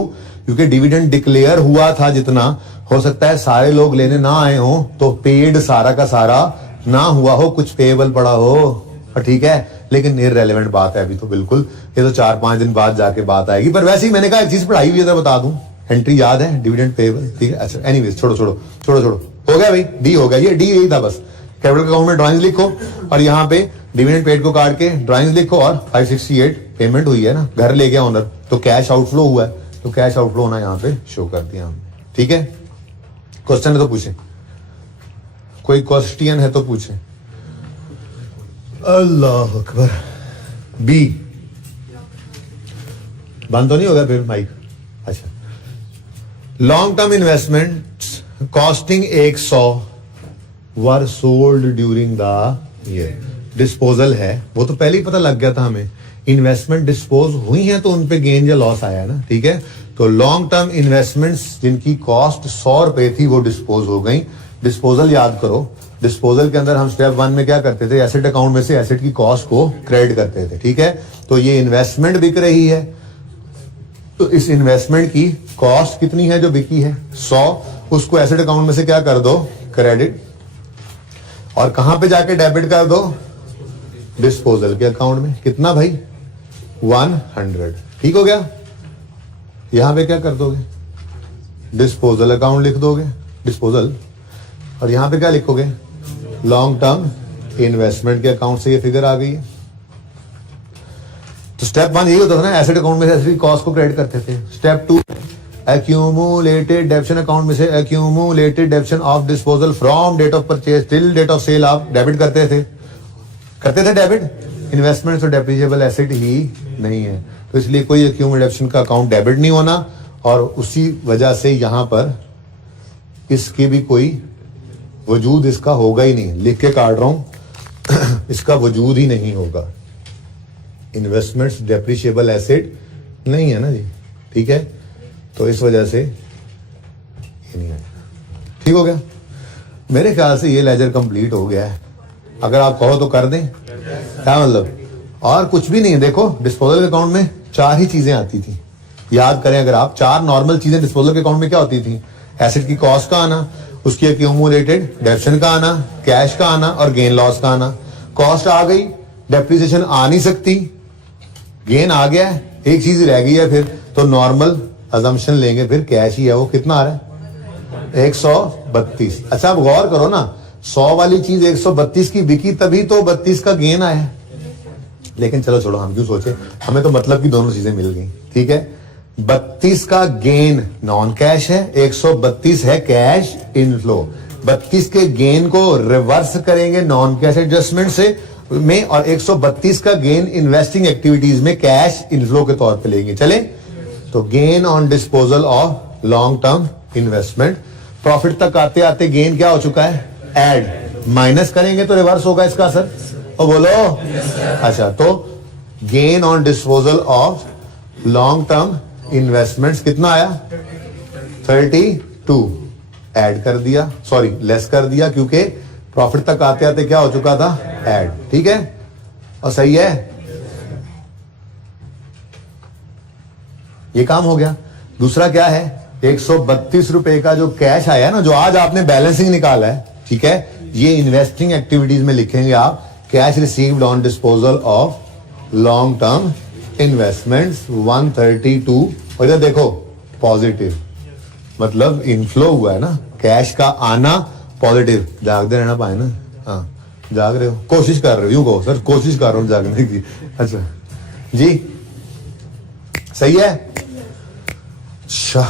क्योंकि डिविडेंड डिक्लेयर हुआ था जितना, हो सकता है सारे लोग लेने ना आए हो, तो पेड सारा का सारा ना हुआ हो, कुछ पेएबल पड़ा हो, ठीक है। लेकिन इररेलेवेंट बात है अभी तो बिल्कुल, ये तो 4-5 दिन बाद जाके बात आएगी। पर वैसे ही मैंने कहा एक चीज पढ़ाई हुई है तो बता दूं, एंट्री याद है, डिविडेंड पेएबल, ठीक है। अच्छा एनीवेज छोड़ो हो गया भाई, डी हो गया, ये डी यही था बस। कैपिटल अकाउंट में ड्राइंग्स लिखो और यहाँ पे डिविडेंड पेड को काट के ड्राइंग्स लिखो और 568 पेमेंट हुई है ना, घर ले गया ओनर, तो कैश आउटफ्लो हुआ है, तो कैश आउटफ्लो होना यहाँ पे शो कर दिया हमने, ठीक है। क्वेश्चन है तो पूछे, कोई क्वेश्चन है तो पूछे। अल्लाह अकबर। बी बंद तो नहीं होगा फिर माइक? अच्छा, long term investment costing 100 were sold during the year. Disposal है वो तो पहले ही पता लग गया था हमें, इन्वेस्टमेंट डिस्पोज हुई है तो उनपे गेन या लॉस आया है ना, ठीक है। तो लॉन्ग टर्म इन्वेस्टमेंट्स जिनकी कॉस्ट 100 रुपए थी वो डिस्पोज हो गई। डिस्पोजल याद करो, डिस्पोजल के अंदर हम स्टेप 1 में क्या करते थे, एसेट अकाउंट में से एसेट की कॉस्ट को क्रेडिट करते थे, ठीक है। तो ये इन्वेस्टमेंट बिक रही है, तो इस इन्वेस्टमेंट की कॉस्ट कितनी है जो बिकी है 100, उसको एसेट अकाउंट में से क्या कर दो, क्रेडिट, और कहां पे जाके डेबिट कर दो, डिस्पोजल के अकाउंट में। कितना भाई 100, ठीक हो गया। यहां पे क्या कर दोगे, डिस्पोजल अकाउंट लिख दोगे, डिस्पोजल, और यहां पे क्या लिखोगे, लॉन्ग टर्म इन्वेस्टमेंट के अकाउंट से ये फिगर आ गई है। तो स्टेप 1 यही होता था ना, एसेट अकाउंट में से एसेट की कॉस्ट को क्रेडिट करते थे। स्टेप 2 एक्यूमुलेटेड डेबिशन अकाउंट में से accumulated depreciation of disposal from date of purchase till date of sale आप डेबिट करते थे डेबिट। इन्वेस्टमेंट तो डेप्रिसिएबल एसेट ही नहीं है, तो इसलिए कोई एक्यूमुलेशन का अकाउंट डेबिट नहीं होना, और उसी वजह से यहां पर इसके भी कोई वजूद इसका होगा ही नहीं, लिख के काट रहा हूं इसका वजूद ही नहीं होगा। इन्वेस्टमेंट्स डेप्रिशिएबल एसेट नहीं है ना जी, ठीक है, तो इस वजह से ये नहीं है, ठीक हो गया। मेरे ख्याल से ये लेजर कंप्लीट हो गया है, अगर आप कहो तो कर दें, क्या मतलब, और कुछ भी नहीं है। देखो डिस्पोजल के अकाउंट में 4 ही चीजें आती थी, याद करें अगर आप, 4 नॉर्मल चीजें डिस्पोजल के अकाउंट में क्या होती थी, एसेट की कॉस्ट का आना, उसकी एक्यूमुलेटेड डेबिशन का आना, कैश का आना और गेन लॉस का आना। कॉस्ट आ गई, डेप्रिसिएशन आ नहीं सकती, गेन आ गया है, एक चीज रह गई है फिर, तो नॉर्मल अजम्पशन लेंगे, फिर कैश ही है, वो कितना आ रहा है 132। अच्छा अब गौर करो ना, 100 वाली चीज 132 की बिकी तभी तो 32 का गेन आया, लेकिन चलो छोड़ो, हम क्यों सोचे, हमें तो मतलब की दोनों चीजें मिल गई, ठीक है। 32 का गेन नॉन कैश है, 132 है कैश इनफ्लो। 32 के गेन को रिवर्स करेंगे नॉन कैश एडजस्टमेंट से में, और 132 का गेन इन्वेस्टिंग एक्टिविटीज में कैश इनफ्लो के तौर पे लेंगे। चले, तो gain on disposal of long term investment, profit तक आते आते गेन क्या हो चुका है, ऐड, माइनस करेंगे तो रिवर्स होगा इसका असर, और बोलो अच्छा, तो gain on disposal of long term investments कितना आया 32, ऐड कर दिया, सॉरी लेस कर दिया, क्योंकि प्रॉफिट तक आते आते क्या हो चुका था, ऐड, ठीक है, और सही है, ये काम हो गया। दूसरा क्या है, 132 रुपए का जो कैश आया ना, जो आज आपने बैलेंसिंग निकाला है, ठीक है, ये इन्वेस्टिंग एक्टिविटीज में लिखेंगे आप, cash received on disposal of long term investments 132, और इधर देखो पॉजिटिव, मतलब इनफ्लो हुआ है ना, कैश का आना पॉजिटिव। जागते रहना पाए ना, हाँ जाग रहे हो, कोशिश कर रहे हो, यूं कहो सर कोशिश कर रहा हूं जागने की। अच्छा जी सही है, अच्छा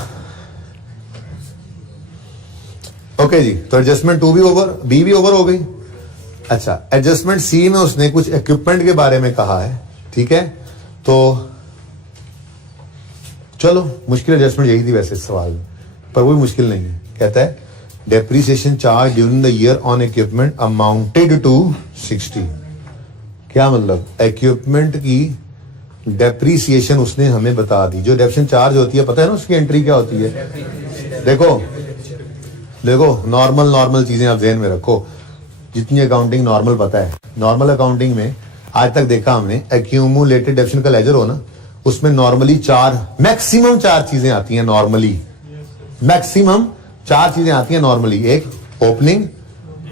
ओके जी, तो एडजस्टमेंट 2 भी ओवर, बी भी ओवर हो गई। अच्छा एडजस्टमेंट सी में उसने कुछ इक्विपमेंट के बारे में कहा है, ठीक है, तो चलो मुश्किल एडजस्टमेंट यही थी वैसे इस सवाल में, पर वो भी मुश्किल नहीं है। कहता है depreciation charge during the year on equipment amounted to 60। क्या मतलब, इक्विपमेंट की डेप्रिसिएशन उसने हमें बता दी। जो डेप्रिसिएशन चार्ज होती है पता है ना उसकी एंट्री क्या होती है, देखो देखो नॉर्मल चीजें आप ध्यान में रखो, जितनी अकाउंटिंग नॉर्मल पता है, नॉर्मल अकाउंटिंग में आज तक देखा हमने, एक्यूमुलेटेड डेप्रिसिएशन का लेजर हो ना, उसमें नॉर्मली 4 मैक्सिमम 4 चीजें आती हैं नॉर्मली, मैक्सिमम 4 चीजें आती हैं नॉर्मली। एक ओपनिंग,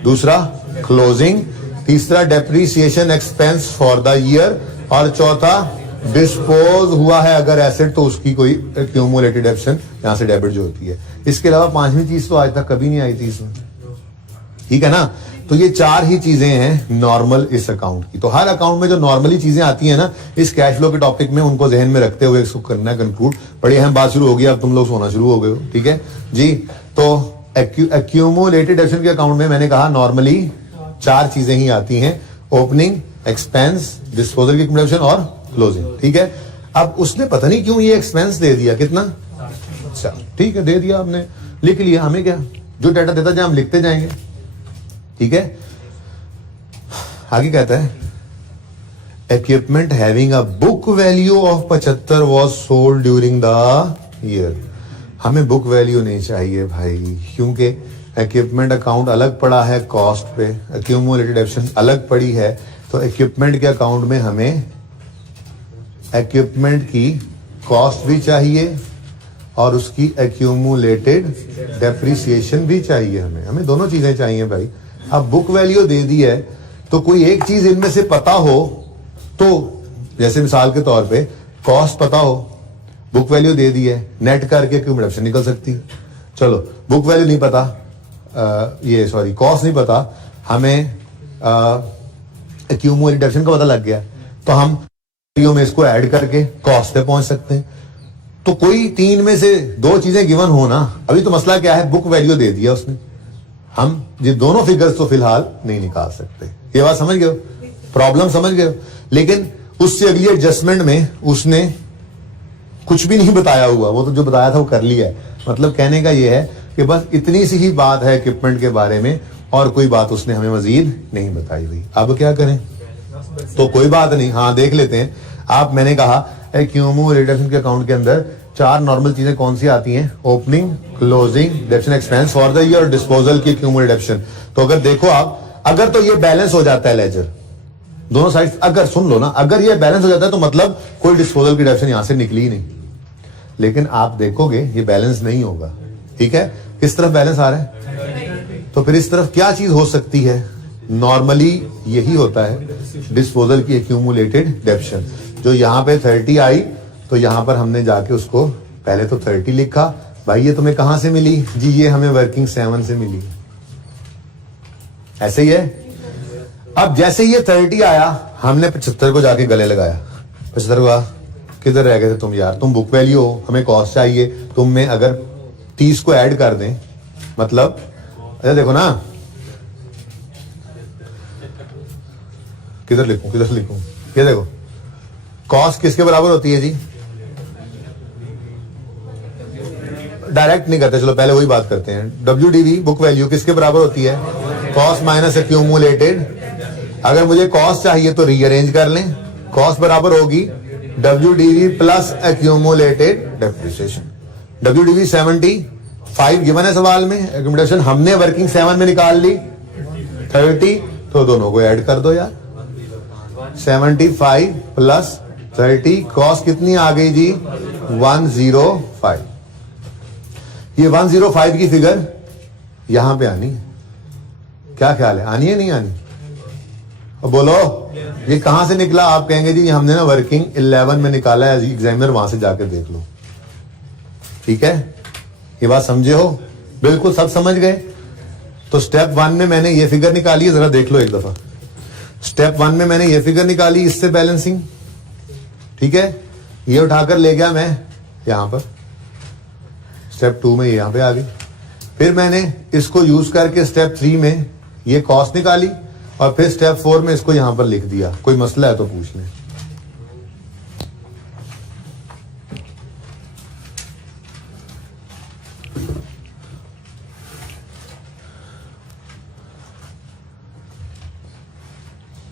दूसरा क्लोजिंग, तीसरा depreciation expense for the year, और चौथा डिस्पोज हुआ है अगर एसेट तो उसकी कोई एक्यूमुलेटेड एक्शन यहां से डेबिट जो होती है। इसके अलावा पांचवी चीज तो आज तक कभी नहीं आई थी इसमें, ठीक है ना। तो ये चार ही चीजें हैं नॉर्मल इस अकाउंट की। तो हर अकाउंट में जो नॉर्मली चीजें आती हैं ना इस कैश फ्लो के टॉपिक में, उनको जहन में रखते हुए इसको करना है कंक्लूड। बड़ी अहम बात शुरू हो गई, अब तुम लोग सोना शुरू हो गए हो, ठीक है जी। तो एक्यूमुलेटेड एक्शन के अकाउंट में मैंने कहा नॉर्मली चार चीजें ही आती हैं, ओपनिंग, एक्सपेंस, डिस्पोजल की एक्यूमुलेशन और क्लोजिंग, ठीक है। अब उसने पता नहीं क्यों ये एक्सपेंस दे दिया, कितना, अच्छा ठीक है दे दिया, आपने लिख लिया, हमें क्या, जो डाटा देता जाए हम लिखते जाएंगे, ठीक है। आगे कहता है equipment having a book value of 75 was sold during the year. हमें बुक वैल्यू नहीं चाहिए भाई, क्योंकि इक्विपमेंट अकाउंट अलग पड़ा है कॉस्ट पे, एक्यूमुलेटेड एक्शन अलग पड़ी है। तो इक्विपमेंट के अकाउंट में हमें इक्विपमेंट की कॉस्ट भी चाहिए और उसकी एक्यूमुलेटेड डेप्रिसिएशन भी चाहिए, हमें दोनों चीजें चाहिए भाई। अब बुक वैल्यू दे दी है तो कोई एक चीज इनमें से पता हो, तो जैसे मिसाल के तौर पे कॉस्ट पता हो, बुक वैल्यू दे दी है, नेट करके एक्यूमुलेशन निकल सकती है। चलो बुक वैल्यू नहीं पता, कॉस्ट नहीं पता, हमें एक्यूमुलेटेड एक्शन का पता लग गया, तो हम में इसको ऐड करके कॉस्ट पे पहुंच सकते हैं। तो कोई तीन में से दो चीजें गिवन हो ना। अभी तो मसला क्या है, बुक वैल्यू दे दिया उसने, हम ये दोनों फिगर्स तो फिलहाल नहीं निकाल सकते। ये बात समझ गए हो, प्रॉब्लम समझ गए हो। लेकिन उससे अगली एडजस्टमेंट में उसने कुछ भी नहीं बताया हुआ, वो तो जो बताया था वो कर लिया है। मतलब कहने का ये है कि बस इतनी सी ही बात है इक्विपमेंट के बारे में और कोई बात उसने हमें मजीद नहीं बताई हुई। अब क्या करें, तो कोई बात नहीं, हाँ देख लेते हैं। आप, मैंने कहा एक्यूमुलेटेड के अकाउंट के अंदर चार नॉर्मल चीजें कौन सी आती हैं, opening, closing, डेप्शन expense for the year, disposal की एक्यूमुलेटेड एक्शन। तो अगर देखो आप, अगर तो ये बैलेंस हो जाता है लेजर दोनों साइड, अगर सुन लो ना, अगर ये बैलेंस हो जाता है तो मतलब कोई डिस्पोजल की डेप्शन यहां से निकली ही नहीं। लेकिन आप देखोगे ये बैलेंस नहीं होगा, ठीक है। किस तरफ बैलेंस आ रहा है, तो फिर इस तरफ क्या चीज हो सकती है, नॉर्मली यही होता है डिस्पोजल की एक्यूमुलेटेड डेप्शन। जो यहां पे 30 आई तो यहां पर हमने जाके उसको पहले तो 30 लिखा, भाई ये तुम्हें कहां से मिली जी, ये हमें वर्किंग 7 से मिली, ऐसे ही है। अब जैसे ये 30 आया हमने 75 को जाके गले लगाया, 75 का किधर रह गए थे तुम यार, तुम बुक वैल्यू हो, हमें कॉस्ट चाहिए, तुम में अगर 30 को ऐड कर दें, मतलब अच्छा देखो ना, किधर लिखूं, ये देखो कॉस्ट किसके बराबर होती है जी, डायरेक्ट नहीं करते, चलो पहले वही बात करते हैं। WDV बुक वैल्यू किसके बराबर होती है, कॉस्ट माइनस एक्यूमुलेटेड। अगर मुझे कॉस्ट चाहिए तो रीअरेंज कर लें, कॉस्ट बराबर होगी WDV plus accumulated depreciation. WDV 75 given है सवाल में, एक्यूमुलेशन हमने वर्किंग 7 में निकाल ली 30, तो दोनों को ऐड कर दो यार, 75 प्लस 30, कॉस्ट कितनी आ गई जी 105। ये 105 की फिगर यहां पे आनी है, क्या ख्याल है, आनी है नहीं आनी, अब बोलो ये कहां से निकला। आप कहेंगे जी हमने ना वर्किंग 11 में निकाला है, एग्जामिनर वहां से जाकर देख लो, ठीक है। ये बात समझे हो, बिल्कुल सब समझ गए। तो स्टेप 1 में मैंने ये फिगर निकाली है, जरा देख लो एक दफा। स्टेप 1 में मैंने ये फिगर निकाली, इससे बैलेंसिंग, ठीक है। ये उठाकर ले गया मैं यहां पर, स्टेप 2 में ये यहां पे आ गई। फिर मैंने इसको यूज करके स्टेप 3 में ये कॉस्ट निकाली और फिर स्टेप 4 में इसको यहां पर लिख दिया। कोई मसला है तो पूछ लें।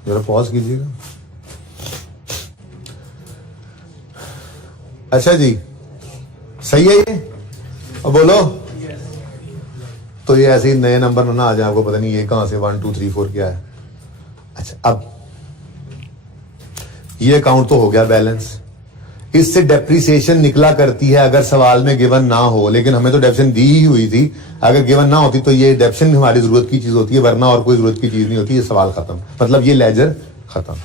जरा पॉज कीजिएगा। अच्छा जी सही है ये, अब बोलो। तो ये ऐसे ही नए नंबर ना आ जाए, आपको पता नहीं ये कहां से 1 2 3 4 क्या है। अच्छा अब ये अकाउंट तो हो गया बैलेंस, इससे डेप्रिसिएशन निकला करती है अगर सवाल में गिवन ना हो, लेकिन हमें तो डेप्शन दी ही हुई थी। अगर गिवन ना होती तो ये डेप्शन हमारी जरूरत की चीज होती है, वरना और कोई जरूरत की चीज नहीं होती। ये सवाल खत्म, मतलब ये लेजर खत्म।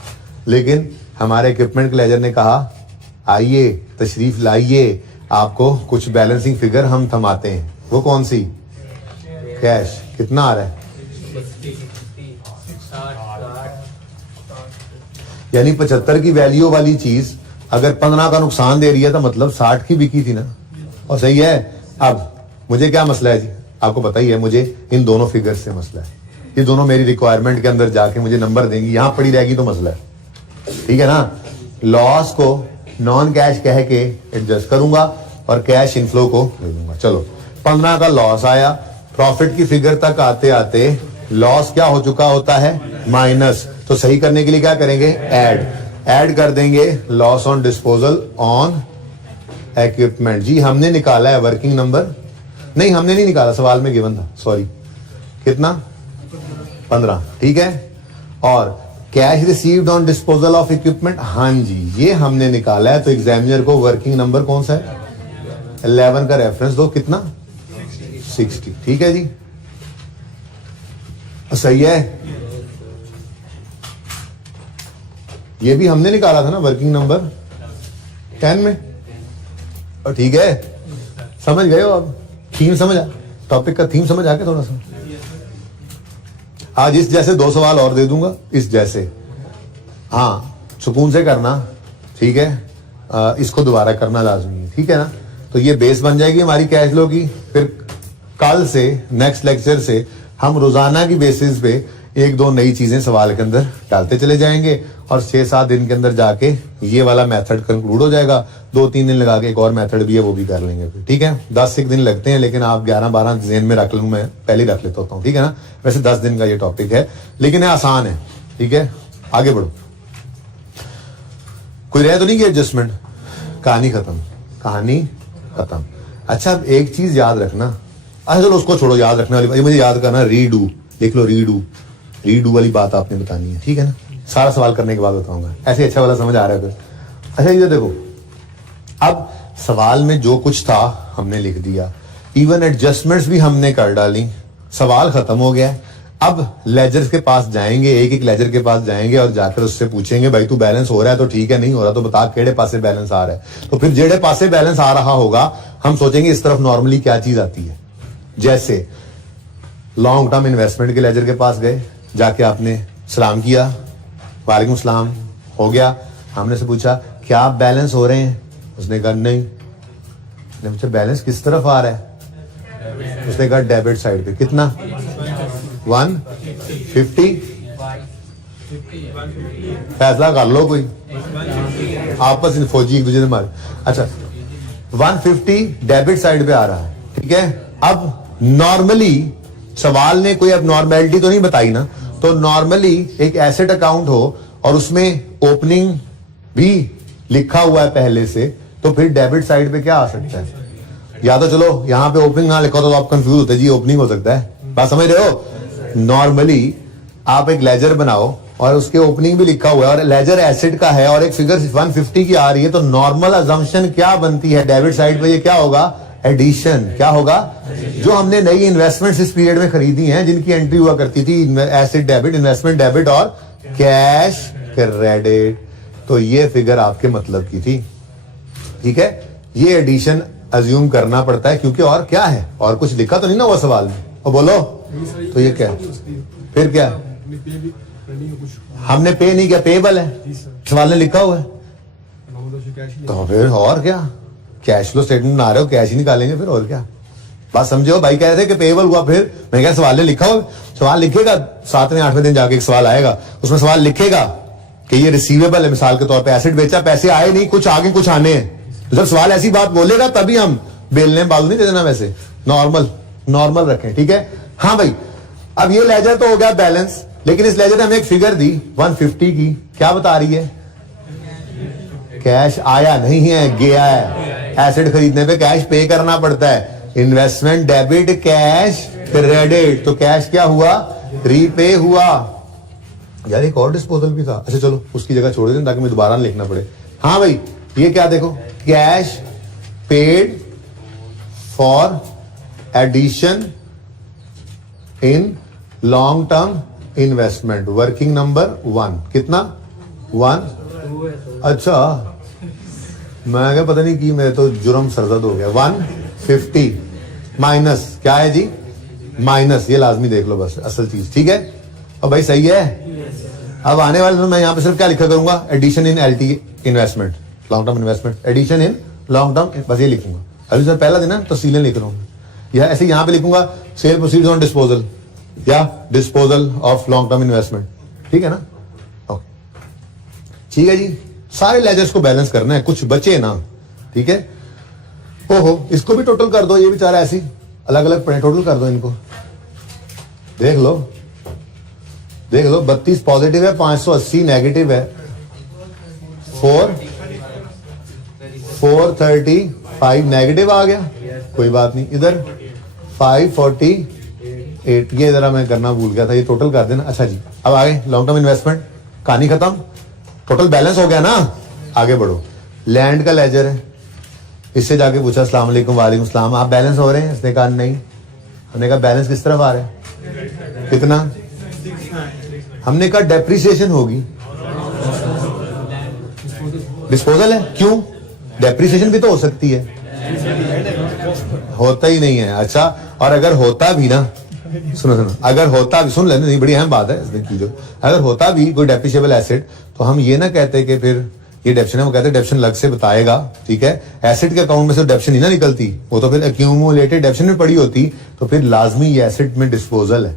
लेकिन हमारे इक्विपमेंट के लेजर ने कहा आइए तशरीफ लाइए, आपको कुछ बैलेंसिंग फिगर हम थमाते हैं। वो कौन सी? कैश। कितना आ रहा है? यानी 75 की वैल्यू वाली चीज अगर 15 का नुकसान दे रही है तो मतलब 60 की बिकी थी ना, और सही है। अब मुझे क्या मसला है जी, आपको पता ही है, मुझे इन दोनों फिगर से मसला है। ये दोनों मेरी रिक्वायरमेंट के अंदर जाके मुझे नंबर देंगी, यहां पड़ी रहेगी तो मसला है, ठीक है ना। लॉस को नॉन कैश कह के एडजस्ट करूंगा और कैश इनफ्लो को दे दूंगा। चलो 15 का लॉस आया, प्रॉफिट की फिगर तक आते आते लॉस क्या हो चुका होता है? माइनस। तो सही करने के लिए क्या करेंगे? ऐड कर देंगे loss on disposal on equipment. जी हमने निकाला है वर्किंग नंबर, नहीं हमने नहीं निकाला, सवाल में गिवन था, सॉरी। कितना? 15, ठीक है। और cash received on disposal of equipment, हाँ जी ये हमने निकाला है। तो एग्जामिनर को वर्किंग नंबर कौन सा है? 11 का रेफरेंस दो। कितना? 60, ठीक है जी, सही है। ये भी हमने निकाला था ना वर्किंग नंबर 10 में, और ठीक है। समझ गए हो? अब थीम समझ आ, टॉपिक का थीम समझ आ गया थोड़ा सा। आज इस जैसे 2 सवाल और दे दूंगा, इस जैसे, हाँ सुकून से करना, ठीक है। इसको दोबारा करना लाजमी है, ठीक है ना। तो ये बेस बन जाएगी हमारी कैश फ्लो की। फिर कल से नेक्स्ट लेक्चर से हम रोजाना की बेसिस पे 1-2 नई चीजें सवाल के अंदर डालते चले जाएंगे, और 6-7 दिन के अंदर जाके ये वाला मेथड कंक्लूड हो जाएगा। 2-3 दिन लगा के एक और मेथड भी है वो भी कर लेंगे फिर, ठीक है। 10 दिन लगते हैं, लेकिन आप 11-12 जेन में रख लूँ, मैं पहले रख लेता हूँ, ठीक है ना। वैसे 10 दिन का ये टॉपिक है, लेकिन ये आसान है, ठीक है। आगे बढ़ो। कोई रह तो नहीं कि एडजस्टमेंट? कहानी खत्म, कहानी खत्म। अच्छा अब एक चीज याद रखना, अच्छा चलो उसको छोड़ो, याद रखने वाली मुझे याद करना, रीडू लिख लो। रीडू वाली बात आपने बतानी है, ठीक है ना। सारा सवाल करने के बाद बताऊंगा, ऐसे अच्छा वाला समझ आ रहा है फिर। अच्छा ये देखो, अब सवाल में जो कुछ था हमने लिख दिया, इवन एडजस्टमेंट्स भी हमने कर डाली, सवाल खत्म हो गया। अब लेजर के पास जाएंगे, एक लेजर के पास जाएंगे और जाकर उससे पूछेंगे भाई तू बैलेंस हो रहा है तो ठीक है, नहीं हो रहा तो बता केड़े पासे बैलेंस आ रहा है। तो फिर जेड़े पासे बैलेंस आ रहा होगा हम सोचेंगे इस तरफ नॉर्मली क्या चीज आती है। जैसे लॉन्ग टर्म इन्वेस्टमेंट के लेजर के पास गए, जाके आपने सलाम किया, वालेकुम सलाम, हो गया। हमने से पूछा क्या आप बैलेंस हो रहे हैं? उसने कहा नहीं। ने पूछा बैलेंस किस तरफ आ रहा है? उसने कहा डेबिट साइड पे। कितना? 150। फैसला कर लो कोई, आपस में फौजी एक दूसरे से मारे। अच्छा 150 डेबिट साइड पे आ रहा है, ठीक है। अब नॉर्मली सवाल ने कोई अब नॉर्मेलिटी तो नहीं बताई ना, तो नॉर्मली एक एसेट अकाउंट हो और उसमें ओपनिंग भी लिखा हुआ है पहले से, तो फिर डेबिट साइड पे क्या आ सकता है? या तो चलो यहां पे ओपनिंग ना लिखा तो आप कंफ्यूज होते जी, ओपनिंग हो सकता है, बात समझ रहे हो। नॉर्मली आप एक लेजर बनाओ और उसके ओपनिंग भी लिखा हुआ है और लेजर एसेट का है और एक फिगर 150 की आ रही है, तो नॉर्मल अजम्पशन क्या बनती है? डेबिट साइड पे ये क्या होगा? एडिशन। क्या होगा? जो हमने नई इन्वेस्टमेंट्स इस पीरियड में खरीदी हैं, जिनकी एंट्री हुआ करती थी एसेट डेबिट, इन्वेस्टमेंट डेबिट और कैश क्रेडिट, तो ये फिगर आपके मतलब की थी, ठीक है। ये एडिशन अज्यूम करना पड़ता है क्योंकि और क्या है, और कुछ लिखा तो नहीं ना वो सवाल में, और बोलो तो ये क्या है? फिर क्या हमने पे नहीं किया, पेबल है, सवाल ने लिखा हुआ है, तो फिर और क्या? कैश फ्लो स्टेटमेंट बना रहे हो, कैश ही निकालेंगे फिर, और क्या? बात समझो। भाई कह रहे थे कि पेबल हुआ, फिर मैं क्या सवाल ने लिखा हुआ, सवाल लिखेगा 7वें 8वें दिन जाके एक सवाल आएगा, उसमें सवाल लिखेगा कि ये रिसीवेबल है, मिसाल के तौर पे एसेट बेचा, पैसे आए नहीं, कुछ आगे कुछ आने हैं। तो जब सवाल ऐसी बात बोलेगा तभी हम बेलने बाजू नहीं दे देना, वैसे नॉर्मल रखें, ठीक है। हाँ भाई अब ये लेजर तो हो गया बैलेंस, लेकिन इस लेजर ने हमें एक फिगर दी 150 की, क्या बता रही है? कैश आया नहीं है, गया है। एसेट खरीदने पे कैश पे करना पड़ता है, इन्वेस्टमेंट डेबिट कैश क्रेडिट, तो कैश क्या हुआ? रीपे हुआ। यार एक और डिस्पोजल भी था, अच्छा चलो उसकी जगह छोड़ दें ताकि मैं दोबारा लिखना पड़े। हाँ भाई ये क्या देखो, cash paid for addition in long term investment, working number 1, कितना 1। अच्छा मैं क्या पता नहीं कि मेरे तो जुर्म सरजद हो गया। 150 माइनस क्या है जी, माइनस, ये लाजमी देख लो बस असल चीज, ठीक है। और भाई सही है। अब आने वाले में मैं यहाँ पे सिर्फ क्या लिखा करूंगा, addition in LT investment, long term investment, addition in long term, बस ये लिखूंगा। अभी सर पहला दिन है तो सीलें लिख रहा हूँ, या ऐसे यहाँ पे लिखूंगा सेल प्रोसीड्स ऑन डिस्पोजल या disposal of long term investment, ठीक है ना। ओके ठीक है जी, सारे लेजर्स को बैलेंस करना है, कुछ बचे ना, ठीक है। ओहो इसको भी टोटल कर दो, ये बेचारा ऐसी अलग अलग पड़े, टोटल कर दो इनको, देख लो 32 पॉजिटिव है, 580 नेगेटिव है, 435 नेगेटिव आ गया, कोई बात नहीं। इधर 548, ये जरा मैं करना भूल गया था, ये टोटल कर देना। अच्छा जी अब आगे लॉन्ग टर्म इन्वेस्टमेंट, कहानी खत्म, टोटल बैलेंस हो गया ना, आगे बढ़ो। लैंड का लेजर है, इससे जाके पूछा अस्सलाम वालेकुम, वालेकुम सलाम, आप बैलेंस हो रहे हैं? इसने कहा नहीं। हमने कहा बैलेंस किस तरफ आ रहा है, कितना? हमने कहा डेप्रिसिएशन होगी, डिस्पोजल है, क्यों? डेप्रिसिएशन भी तो हो सकती है, होता ही नहीं है। अच्छा और अगर होता भी ना, सुनो अगर होता भी, सुन लेना, नहीं बड़ी अहम बात है इसमें की, जो अगर होता भी कोई डेप्रिशिएबल एसेट, तो हम ये ना कहते कि फिर ये डेप्शन है, वो कहते हैं डेप्शन अलग से बताएगा, ठीक है। एसेट के अकाउंट में से डेप्शन ही ना निकलती, वो तो फिर एक्यूमुलेटेड डेप्शन में पड़ी होती, तो फिर लाजमी ये एसेट में डिस्पोजल है।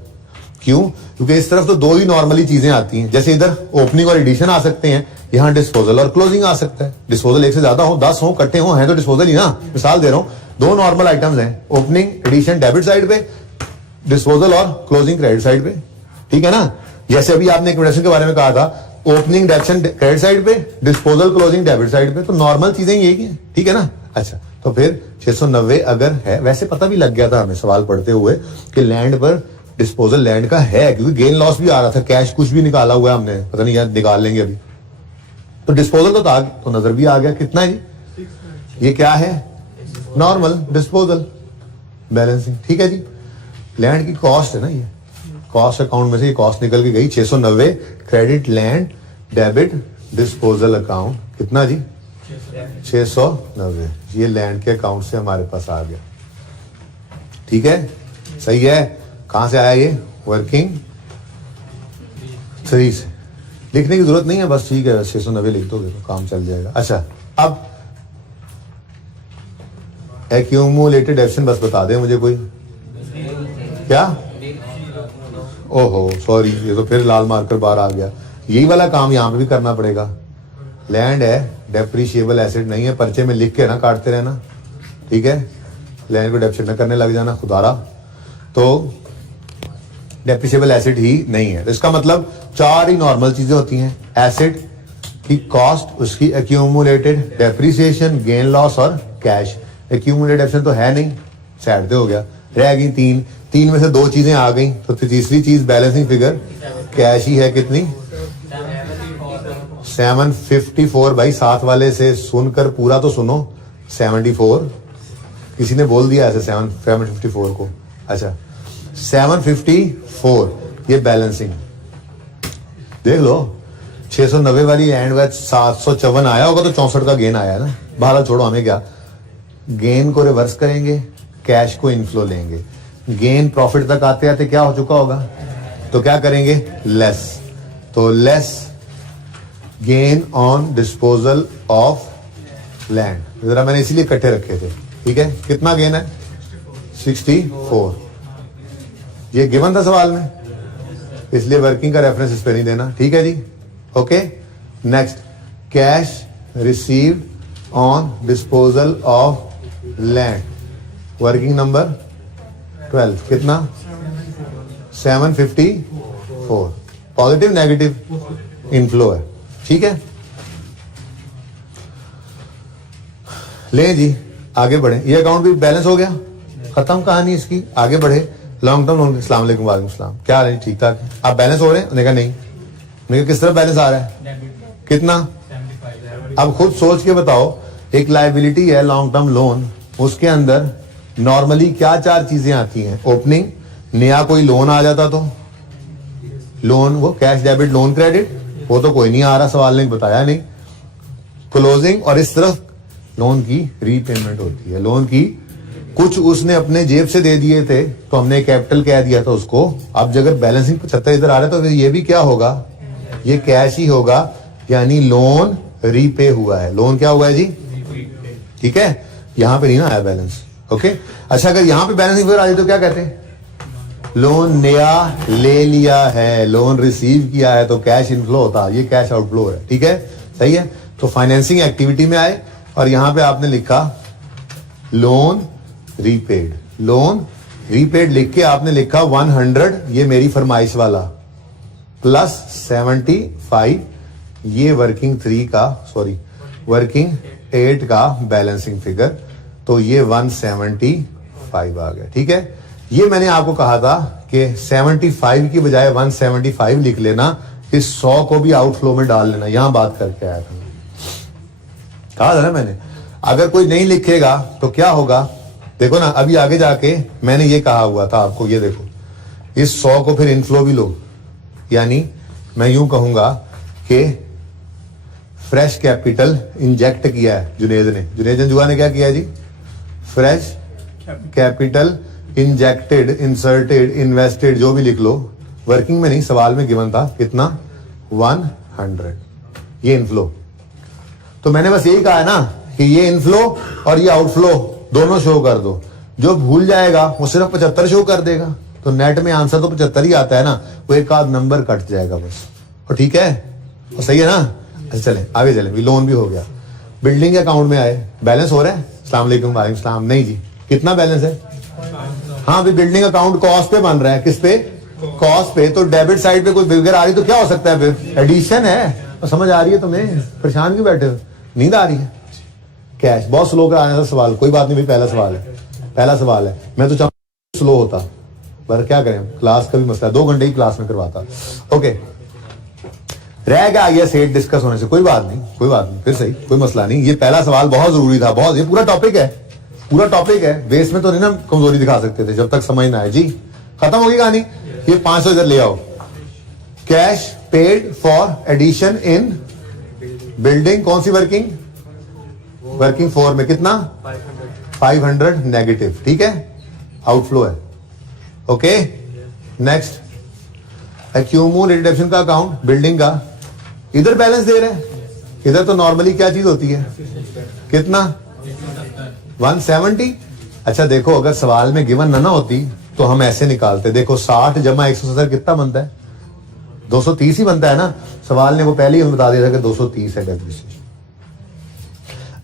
क्यों? क्योंकि इस तरफ तो दो ही नॉर्मली चीजें आती हैं, जैसे इधर ओपनिंग और एडिशन आ सकते हैं, यहाँ डिस्पोजल और क्लोजिंग आ सकता है। डिस्पोजल एक से ज्यादा हो, 10 हो, इकट्ठे हो, है तो डिस्पोजल ही ना। मिसाल दे रहा हूं, दो नॉर्मल आइटम्स हैं, ओपनिंग एडिशन डेबिट साइड पे, डिस्पोजल और क्लोजिंग क्रेडिट साइड पे, ठीक है ना। जैसे अभी आपने इक्विडेशन के बारे में कहा था, ओपनिंग डेप्शन क्रेडिट साइड पे, डिस्पोजल क्लोजिंग डेबिट साइड पे, तो नॉर्मल चीजें यही है, ठीक है ना। अच्छा तो फिर 690 अगर है, वैसे पता भी लग गया था हमें सवाल पढ़ते हुए कि लैंड पर डिस्पोजल लैंड का है, क्योंकि गेन लॉस भी आ रहा था, कैश कुछ भी निकाला हुआ है हमने, पता नहीं यार निकाल लेंगे अभी, तो डिस्पोजल तो था, तो नजर भी आ गया। कितना है जी, ये क्या है, नॉर्मल डिस्पोजल बैलेंसिंग, ठीक है जी। लैंड की कॉस्ट है ना, ये कॉस्ट अकाउंट में से ये कॉस्ट निकल के गई 690, credit land debit disposal account, कितना जी 690, ये लैंड के अकाउंट से हमारे पास आ गया, ठीक है, सही है। कहां से आया ये, वर्किंग 3 से, लिखने की जरूरत नहीं है, बस ठीक है 690 लिख दोगे तो काम चल जाएगा। अच्छा अब एक्यूमुलेटेड डेप्शन बस बता दे मुझे कोई, क्या? ओहो सॉरी, ये तो फिर लाल मार्कर बाहर आ गया, यही वाला काम यहाँ पे भी करना पड़ेगा। लैंड है, डेप्रिशिएबल एसेट नहीं है, पर्चे में लिख के ना काटते रहना, ठीक है। लैंड को डेप्रिशिएट न करने लग जाना खुदारा, तो डेप्रिशिएबल एसेट ही नहीं है। तो इसका मतलब 4 ही नॉर्मल चीजें होती हैं, एसेट की कॉस्ट, उसकी एक्यूमुलेटेड डेप्रिसिएशन, गेन लॉस और कैश। एक्यूमुलेटेड डेप्रिसिएशन तो है नहीं, साइड पे हो गया, रह गई 3 में से 2 चीजें आ गई, तो तीसरी चीज बैलेंसिंग फिगर कैश ही है, कितनी 754। भाई साथ वाले से सुनकर पूरा तो सुनो, 74 किसी ने बोल दिया ऐसे 754 को, अच्छा 754 ये बैलेंसिंग देख लो। 690 वाली एंड वैच 754 आया होगा, तो 64 का गेन आया ना। बाहर छोड़ो, हमें क्या, गेन को रिवर्स करेंगे, कैश को इनफ्लो लेंगे, गेन प्रॉफिट तक आते आते क्या हो चुका होगा, तो क्या करेंगे, लेस, तो less gain on disposal of land, जरा मैंने इसीलिए इकट्ठे रखे थे, ठीक है। कितना गेन है, 64, ये गिवन था सवाल में, इसलिए वर्किंग का रेफरेंस इस पे नहीं देना, ठीक है जी। Okay next, cash received on disposal of land, working number 12, कितना 754, पॉजिटिव नेगेटिव इनफ्लो है, ठीक है। ले जी आगे बढ़े, ये अकाउंट भी बैलेंस हो गया, खत्म कहानी इसकी, आगे बढ़े। लॉन्ग टर्म लोन, अस्सलाम वालेकुम, वालेकुम सलाम, क्या हाल है, ठीक ठाक, आप बैलेंस हो रहे हैं? उन्होंने कहा नहीं। मैंने कहा किस तरह बैलेंस आ रहा है, कितना अब खुद सोच के बताओ, एक लायबिलिटी है लॉन्ग टर्म लोन, उसके अंदर नॉर्मली क्या 4 चीजें आती हैं? ओपनिंग, नया कोई लोन आ जाता तो लोन, वो कैश डेबिट लोन क्रेडिट, वो तो कोई नहीं आ रहा, सवाल ने बताया नहीं। क्लोजिंग, और इस तरफ लोन की रीपेमेंट होती है। लोन की कुछ उसने अपने जेब से दे दिए थे तो हमने कैपिटल कह दिया था उसको। अब अगर बैलेंसिंग 75 इधर आ रहा है तो फिर ये भी क्या होगा? ये कैश ही होगा, यानी लोन रीपे हुआ है। लोन क्या हुआ है जी? ठीक है, यहां पे नहीं ना आया बैलेंस। ओके, अच्छा अगर यहां पे बैलेंसिंग फिगर आ जाए तो क्या कहते हैं? लोन नया ले लिया है, लोन रिसीव किया है तो कैश इनफ्लो होता, ये कैश आउटफ्लो है। ठीक है, सही है। तो फाइनेंसिंग एक्टिविटी में आए और यहां पे आपने लिखा लोन रीपेड। लोन रीपेड लिख के आपने लिखा 100, ये मेरी फरमाइश वाला, प्लस 75 ये वर्किंग 3 का, सॉरी वर्किंग 8 का बैलेंसिंग फिगर, तो ये 175 आ गया। ठीक है, ये मैंने आपको कहा था कि 75 की बजाय 175 लिख लेना, इस 100 को भी आउटफ्लो में डाल लेना। यहां बात करके आया था, कहा था ना मैंने। अगर कोई नहीं लिखेगा तो क्या होगा? देखो ना, अभी आगे जाके मैंने ये कहा हुआ था आपको, ये देखो, इस 100 को फिर इनफ्लो भी लो, यानी मैं यूं कहूंगा कि फ्रेश कैपिटल इंजेक्ट किया है जुनेद ने। जुनेद जंजुआ ने क्या किया जी? Fresh capital injected, inserted, invested, जो भी लिख लो, वर्किंग में नहीं, सवाल में गिवन था कितना? 100, ये इनफ्लो। तो मैंने बस यही कहा है ना कि ये इनफ्लो और ये आउटफ्लो दोनों शो कर दो। जो भूल जाएगा वो सिर्फ 75 शो कर देगा, तो नेट में आंसर तो 75 ही आता है ना, वो एक आध नंबर कट जाएगा बस। और ठीक है, और सही है ना? अच्छा चले आगे चले, लोन भी हो गया। बिल्डिंग अकाउंट में आए, बैलेंस हो रहा है? अस्सलाम वालेकुम। वालेकुम सलाम। नहीं जी, कितना बैलेंस है? हाँ भी बिल्डिंग अकाउंट कॉस्ट पे बन रहा है। किस पे? कॉस्ट पे। तो डेबिट साइड पे कोई फिगर आ रही तो क्या हो सकता है फिर? एडिशन है। समझ आ रही है तुम्हें? परेशान क्यों बैठे हो? नींद आ रही है? कैश बहुत स्लो कराने था सवाल, कोई बात नहीं भाई, पहला सवाल है, पहला सवाल है। मैं तो चाहूँ स्लो होता, पर क्या करें, क्लास का भी मसला है, 2 घंटे ही क्लास में करवाता। ओके, रह गया ये सेट डिस्कस होने से, कोई बात नहीं, कोई बात नहीं, फिर सही, कोई मसला नहीं। ये पहला सवाल बहुत जरूरी था, बहुत, ये पूरा टॉपिक है, पूरा टॉपिक है। बेस में तो नहीं ना कमजोरी दिखा सकते थे जब तक समझ ना आए। जी खत्म होगी कहानी। ये 500 इधर ले आओ। Cash paid for addition in building, कौन सी वर्किंग? वर्किंग 4 में कितना? 500 नेगेटिव। ठीक है, आउटफ्लो है। ओके, नेक्स्ट एक्यूमुलेटेड डिडक्शन का अकाउंट, बिल्डिंग का, इधर बैलेंस दे रहे हैं। इधर तो नॉर्मली क्या चीज होती है? कितना? 170। अच्छा देखो, अगर सवाल में गिवन ना होती तो हम ऐसे निकालते। देखो 60 जमा 170 कितना बनता है? 230 ही बनता है ना। सवाल ने वो पहले ही बता दिया था कि 230 है डेप्रिसिएशन।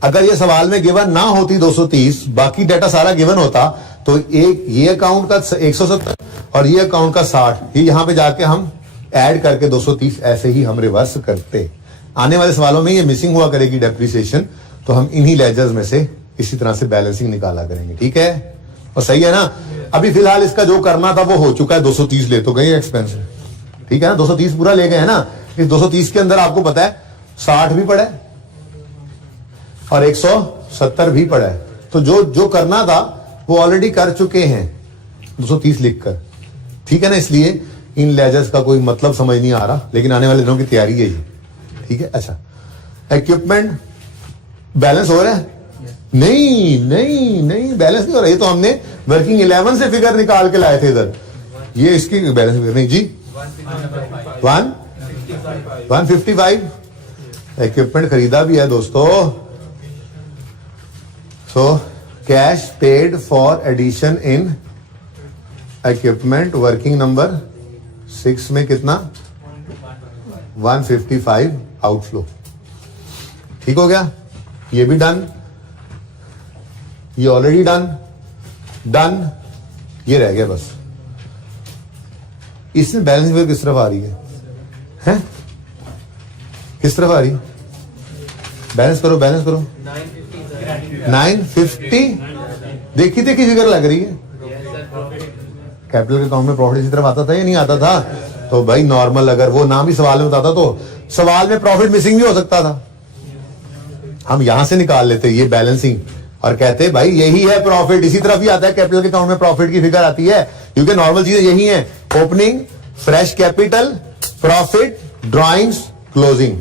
अगर ये सवाल में गिवन ना होती 230, बाकी डाटा सारा गिवन होता, तो एक ये अकाउंट का 170 और ये अकाउंट का 60, ये यहां पे जाके हम ऐड करके 230 ऐसे ही हम रिवर्स करते। आने वाले सवालों में ये मिसिंग हुआ करेगी डेप्रिसिएशन, तो हम इन्हीं लेजर्स में से इसी तरह से बैलेंसिंग निकाला करेंगे। ठीक है, और सही है ना? अभी फिलहाल इसका जो करना था वो हो चुका है। 230 ले तो गए एक्सपेंस, ठीक है ना? 230 पूरा ले गए हैं ना। इस 230 के अंदर आपको पता है 60 भी पड़ा है और 170 भी पड़ा है, तो जो करना था वो ऑलरेडी कर चुके हैं 230 लिखकर। ठीक है ना? इसलिए इन लेजर्स का कोई मतलब समझ नहीं आ रहा, लेकिन आने वाले दिनों की तैयारी है ये। ठीक है, अच्छा इक्विपमेंट बैलेंस हो रहा है? नहीं नहीं नहीं, बैलेंस नहीं हो रहा। ये तो हमने वर्किंग 11 से फिगर निकाल के लाए थे इधर, ये इसकी बैलेंस फिगर नहीं जी। 155 इक्विपमेंट खरीदा भी है दोस्तों। So cash paid for addition in equipment, working number 6 में कितना? 155 आउटफ्लो। ठीक हो गया, ये भी डन, ये ऑलरेडी डन, ये रह गया बस। इसमें बैलेंस फिगर किस तरफ आ रही है? किस तरफ आ रही है? बैलेंस करो, बैलेंस करो। 950 देखी फिगर लग रही है। कैपिटल के अकाउंट में प्रॉफिट इसी तरफ आता था या नहीं आता था? तो भाई नॉर्मल, अगर वो नाम ही सवाल में बताता तो सवाल में प्रॉफिट मिसिंग भी हो सकता था। हम यहां से निकाल लेते ये बैलेंसिंग और कहते भाई यही है प्रॉफिट, इसी तरफ ही आता है कैपिटल के अकाउंट में प्रॉफिट की फिगर आती है, क्योंकि नॉर्मल चीजें यही है, opening, fresh capital, profit, drawings, closing.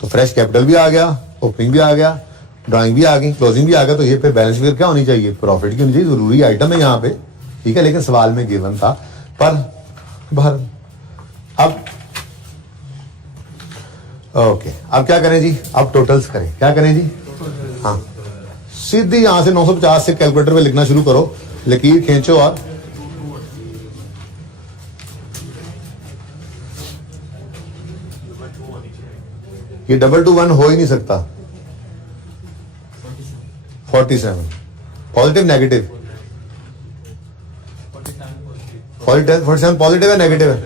तो फ्रेश कैपिटल भी आ गया, ओपनिंग भी आ गया, ड्राइंग भी आ गई, क्लोजिंग भी आ गया, तो ये पे बैलेंस फिगर क्या होनी चाहिए, प्रॉफिट की होनी चाहिए, जरूरी आइटम है यहाँ पे, ठीक है, लेकिन सवाल में गिवन था। पर अब ओके, अब क्या करें जी, अब टोटल्स करें, क्या करें जी, हाँ सीधी यहां से 950 से कैलकुलेटर पे लिखना शुरू करो, लकीर खींचो और ये 221 हो ही नहीं सकता। 47 पॉजिटिव नेगेटिव, 47 पॉजिटिव है नेगेटिव है,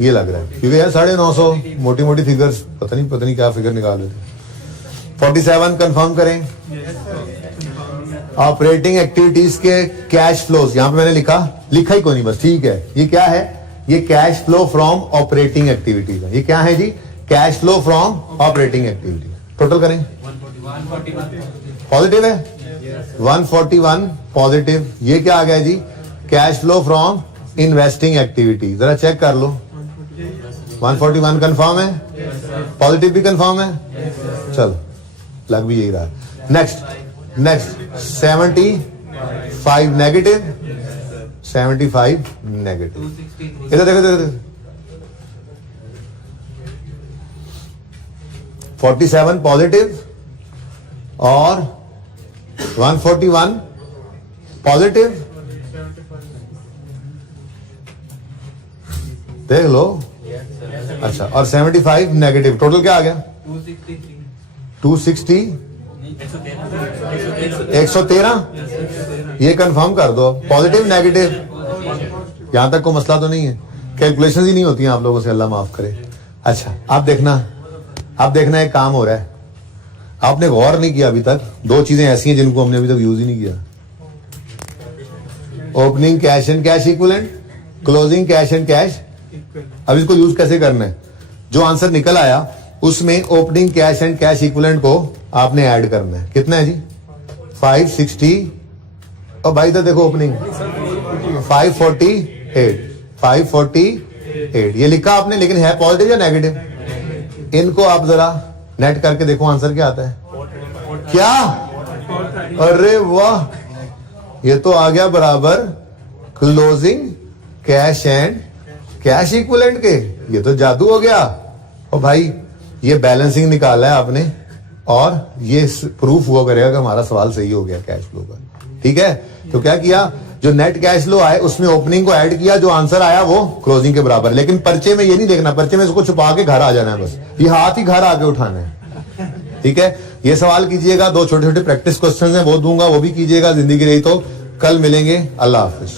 ये लग रहा है, क्योंकि यार 950 मोटी मोटी फिगर्स पता नहीं क्या फिगर निकाल रहे थे। 47 कंफर्म करें। ऑपरेटिंग एक्टिविटीज के कैश फ्लोज, यहां पे मैंने लिखा ही कोई नहीं, बस ठीक है। ये क्या है, ये cash flow from operating activities है। ये क्या है जी, cash flow from operating activities. Total करें, पॉजिटिव है 141 पॉजिटिव। ये क्या आ गया जी, cash flow from investing activities. जरा चेक कर लो, 141 कंफर्म है, पॉजिटिव भी कंफर्म है, चलो लग भी यही रहा। Next 75 negative, 75 negative. इधर देखो 47 पॉजिटिव और 141 पॉजिटिव, देख लो। अच्छा, और 75 नेगेटिव, टोटल क्या आ गया 260 113। ये कंफर्म कर दो, पॉजिटिव नेगेटिव, यहां तक कोई मसला तो नहीं है, कैलकुलेशन ही नहीं होती हैं आप लोगों से, अल्लाह माफ करे। अच्छा आप देखना एक काम हो रहा है, आपने गौर नहीं किया अभी तक, दो चीजें ऐसी हैं जिनको हमने अभी तक यूज ही नहीं किया, opening cash and cash equivalent, closing cash and cash. अब इसको यूज कैसे करना है, जो आंसर निकल आया उसमें opening cash and cash equivalent को आपने ऐड करना है। कितना है जी 560, और भाई इधर देखो ओपनिंग 548, ये लिखा आपने, लेकिन है पॉजिटिव या नेगेटिव, इनको आप जरा नेट करके देखो आंसर क्या आता है। क्या, अरे वाह, ये तो आ गया बराबर closing cash and cash equivalent के, ये तो जादू हो गया। और भाई ये बैलेंसिंग निकाला है आपने, और ये प्रूफ हुआ करेगा कि हमारा सवाल सही हो गया कैश फ्लो का, ठीक है। तो क्या किया, जो नेट कैश फ्लो आए उसमें ओपनिंग को ऐड किया, जो आंसर आया वो क्लोजिंग के बराबर। लेकिन पर्चे में ये नहीं देखना, पर्चे में इसको छुपा के घर आ जाना है, बस ये हाथ ही घर आके उठाना है, ठीक है। ये सवाल कीजिएगा, दो छोटे छोटे प्रैक्टिस क्वेश्चन हैं वो दूंगा, वो भी कीजिएगा, जिंदगी रही तो। कल मिलेंगे, अल्लाह हाफिज।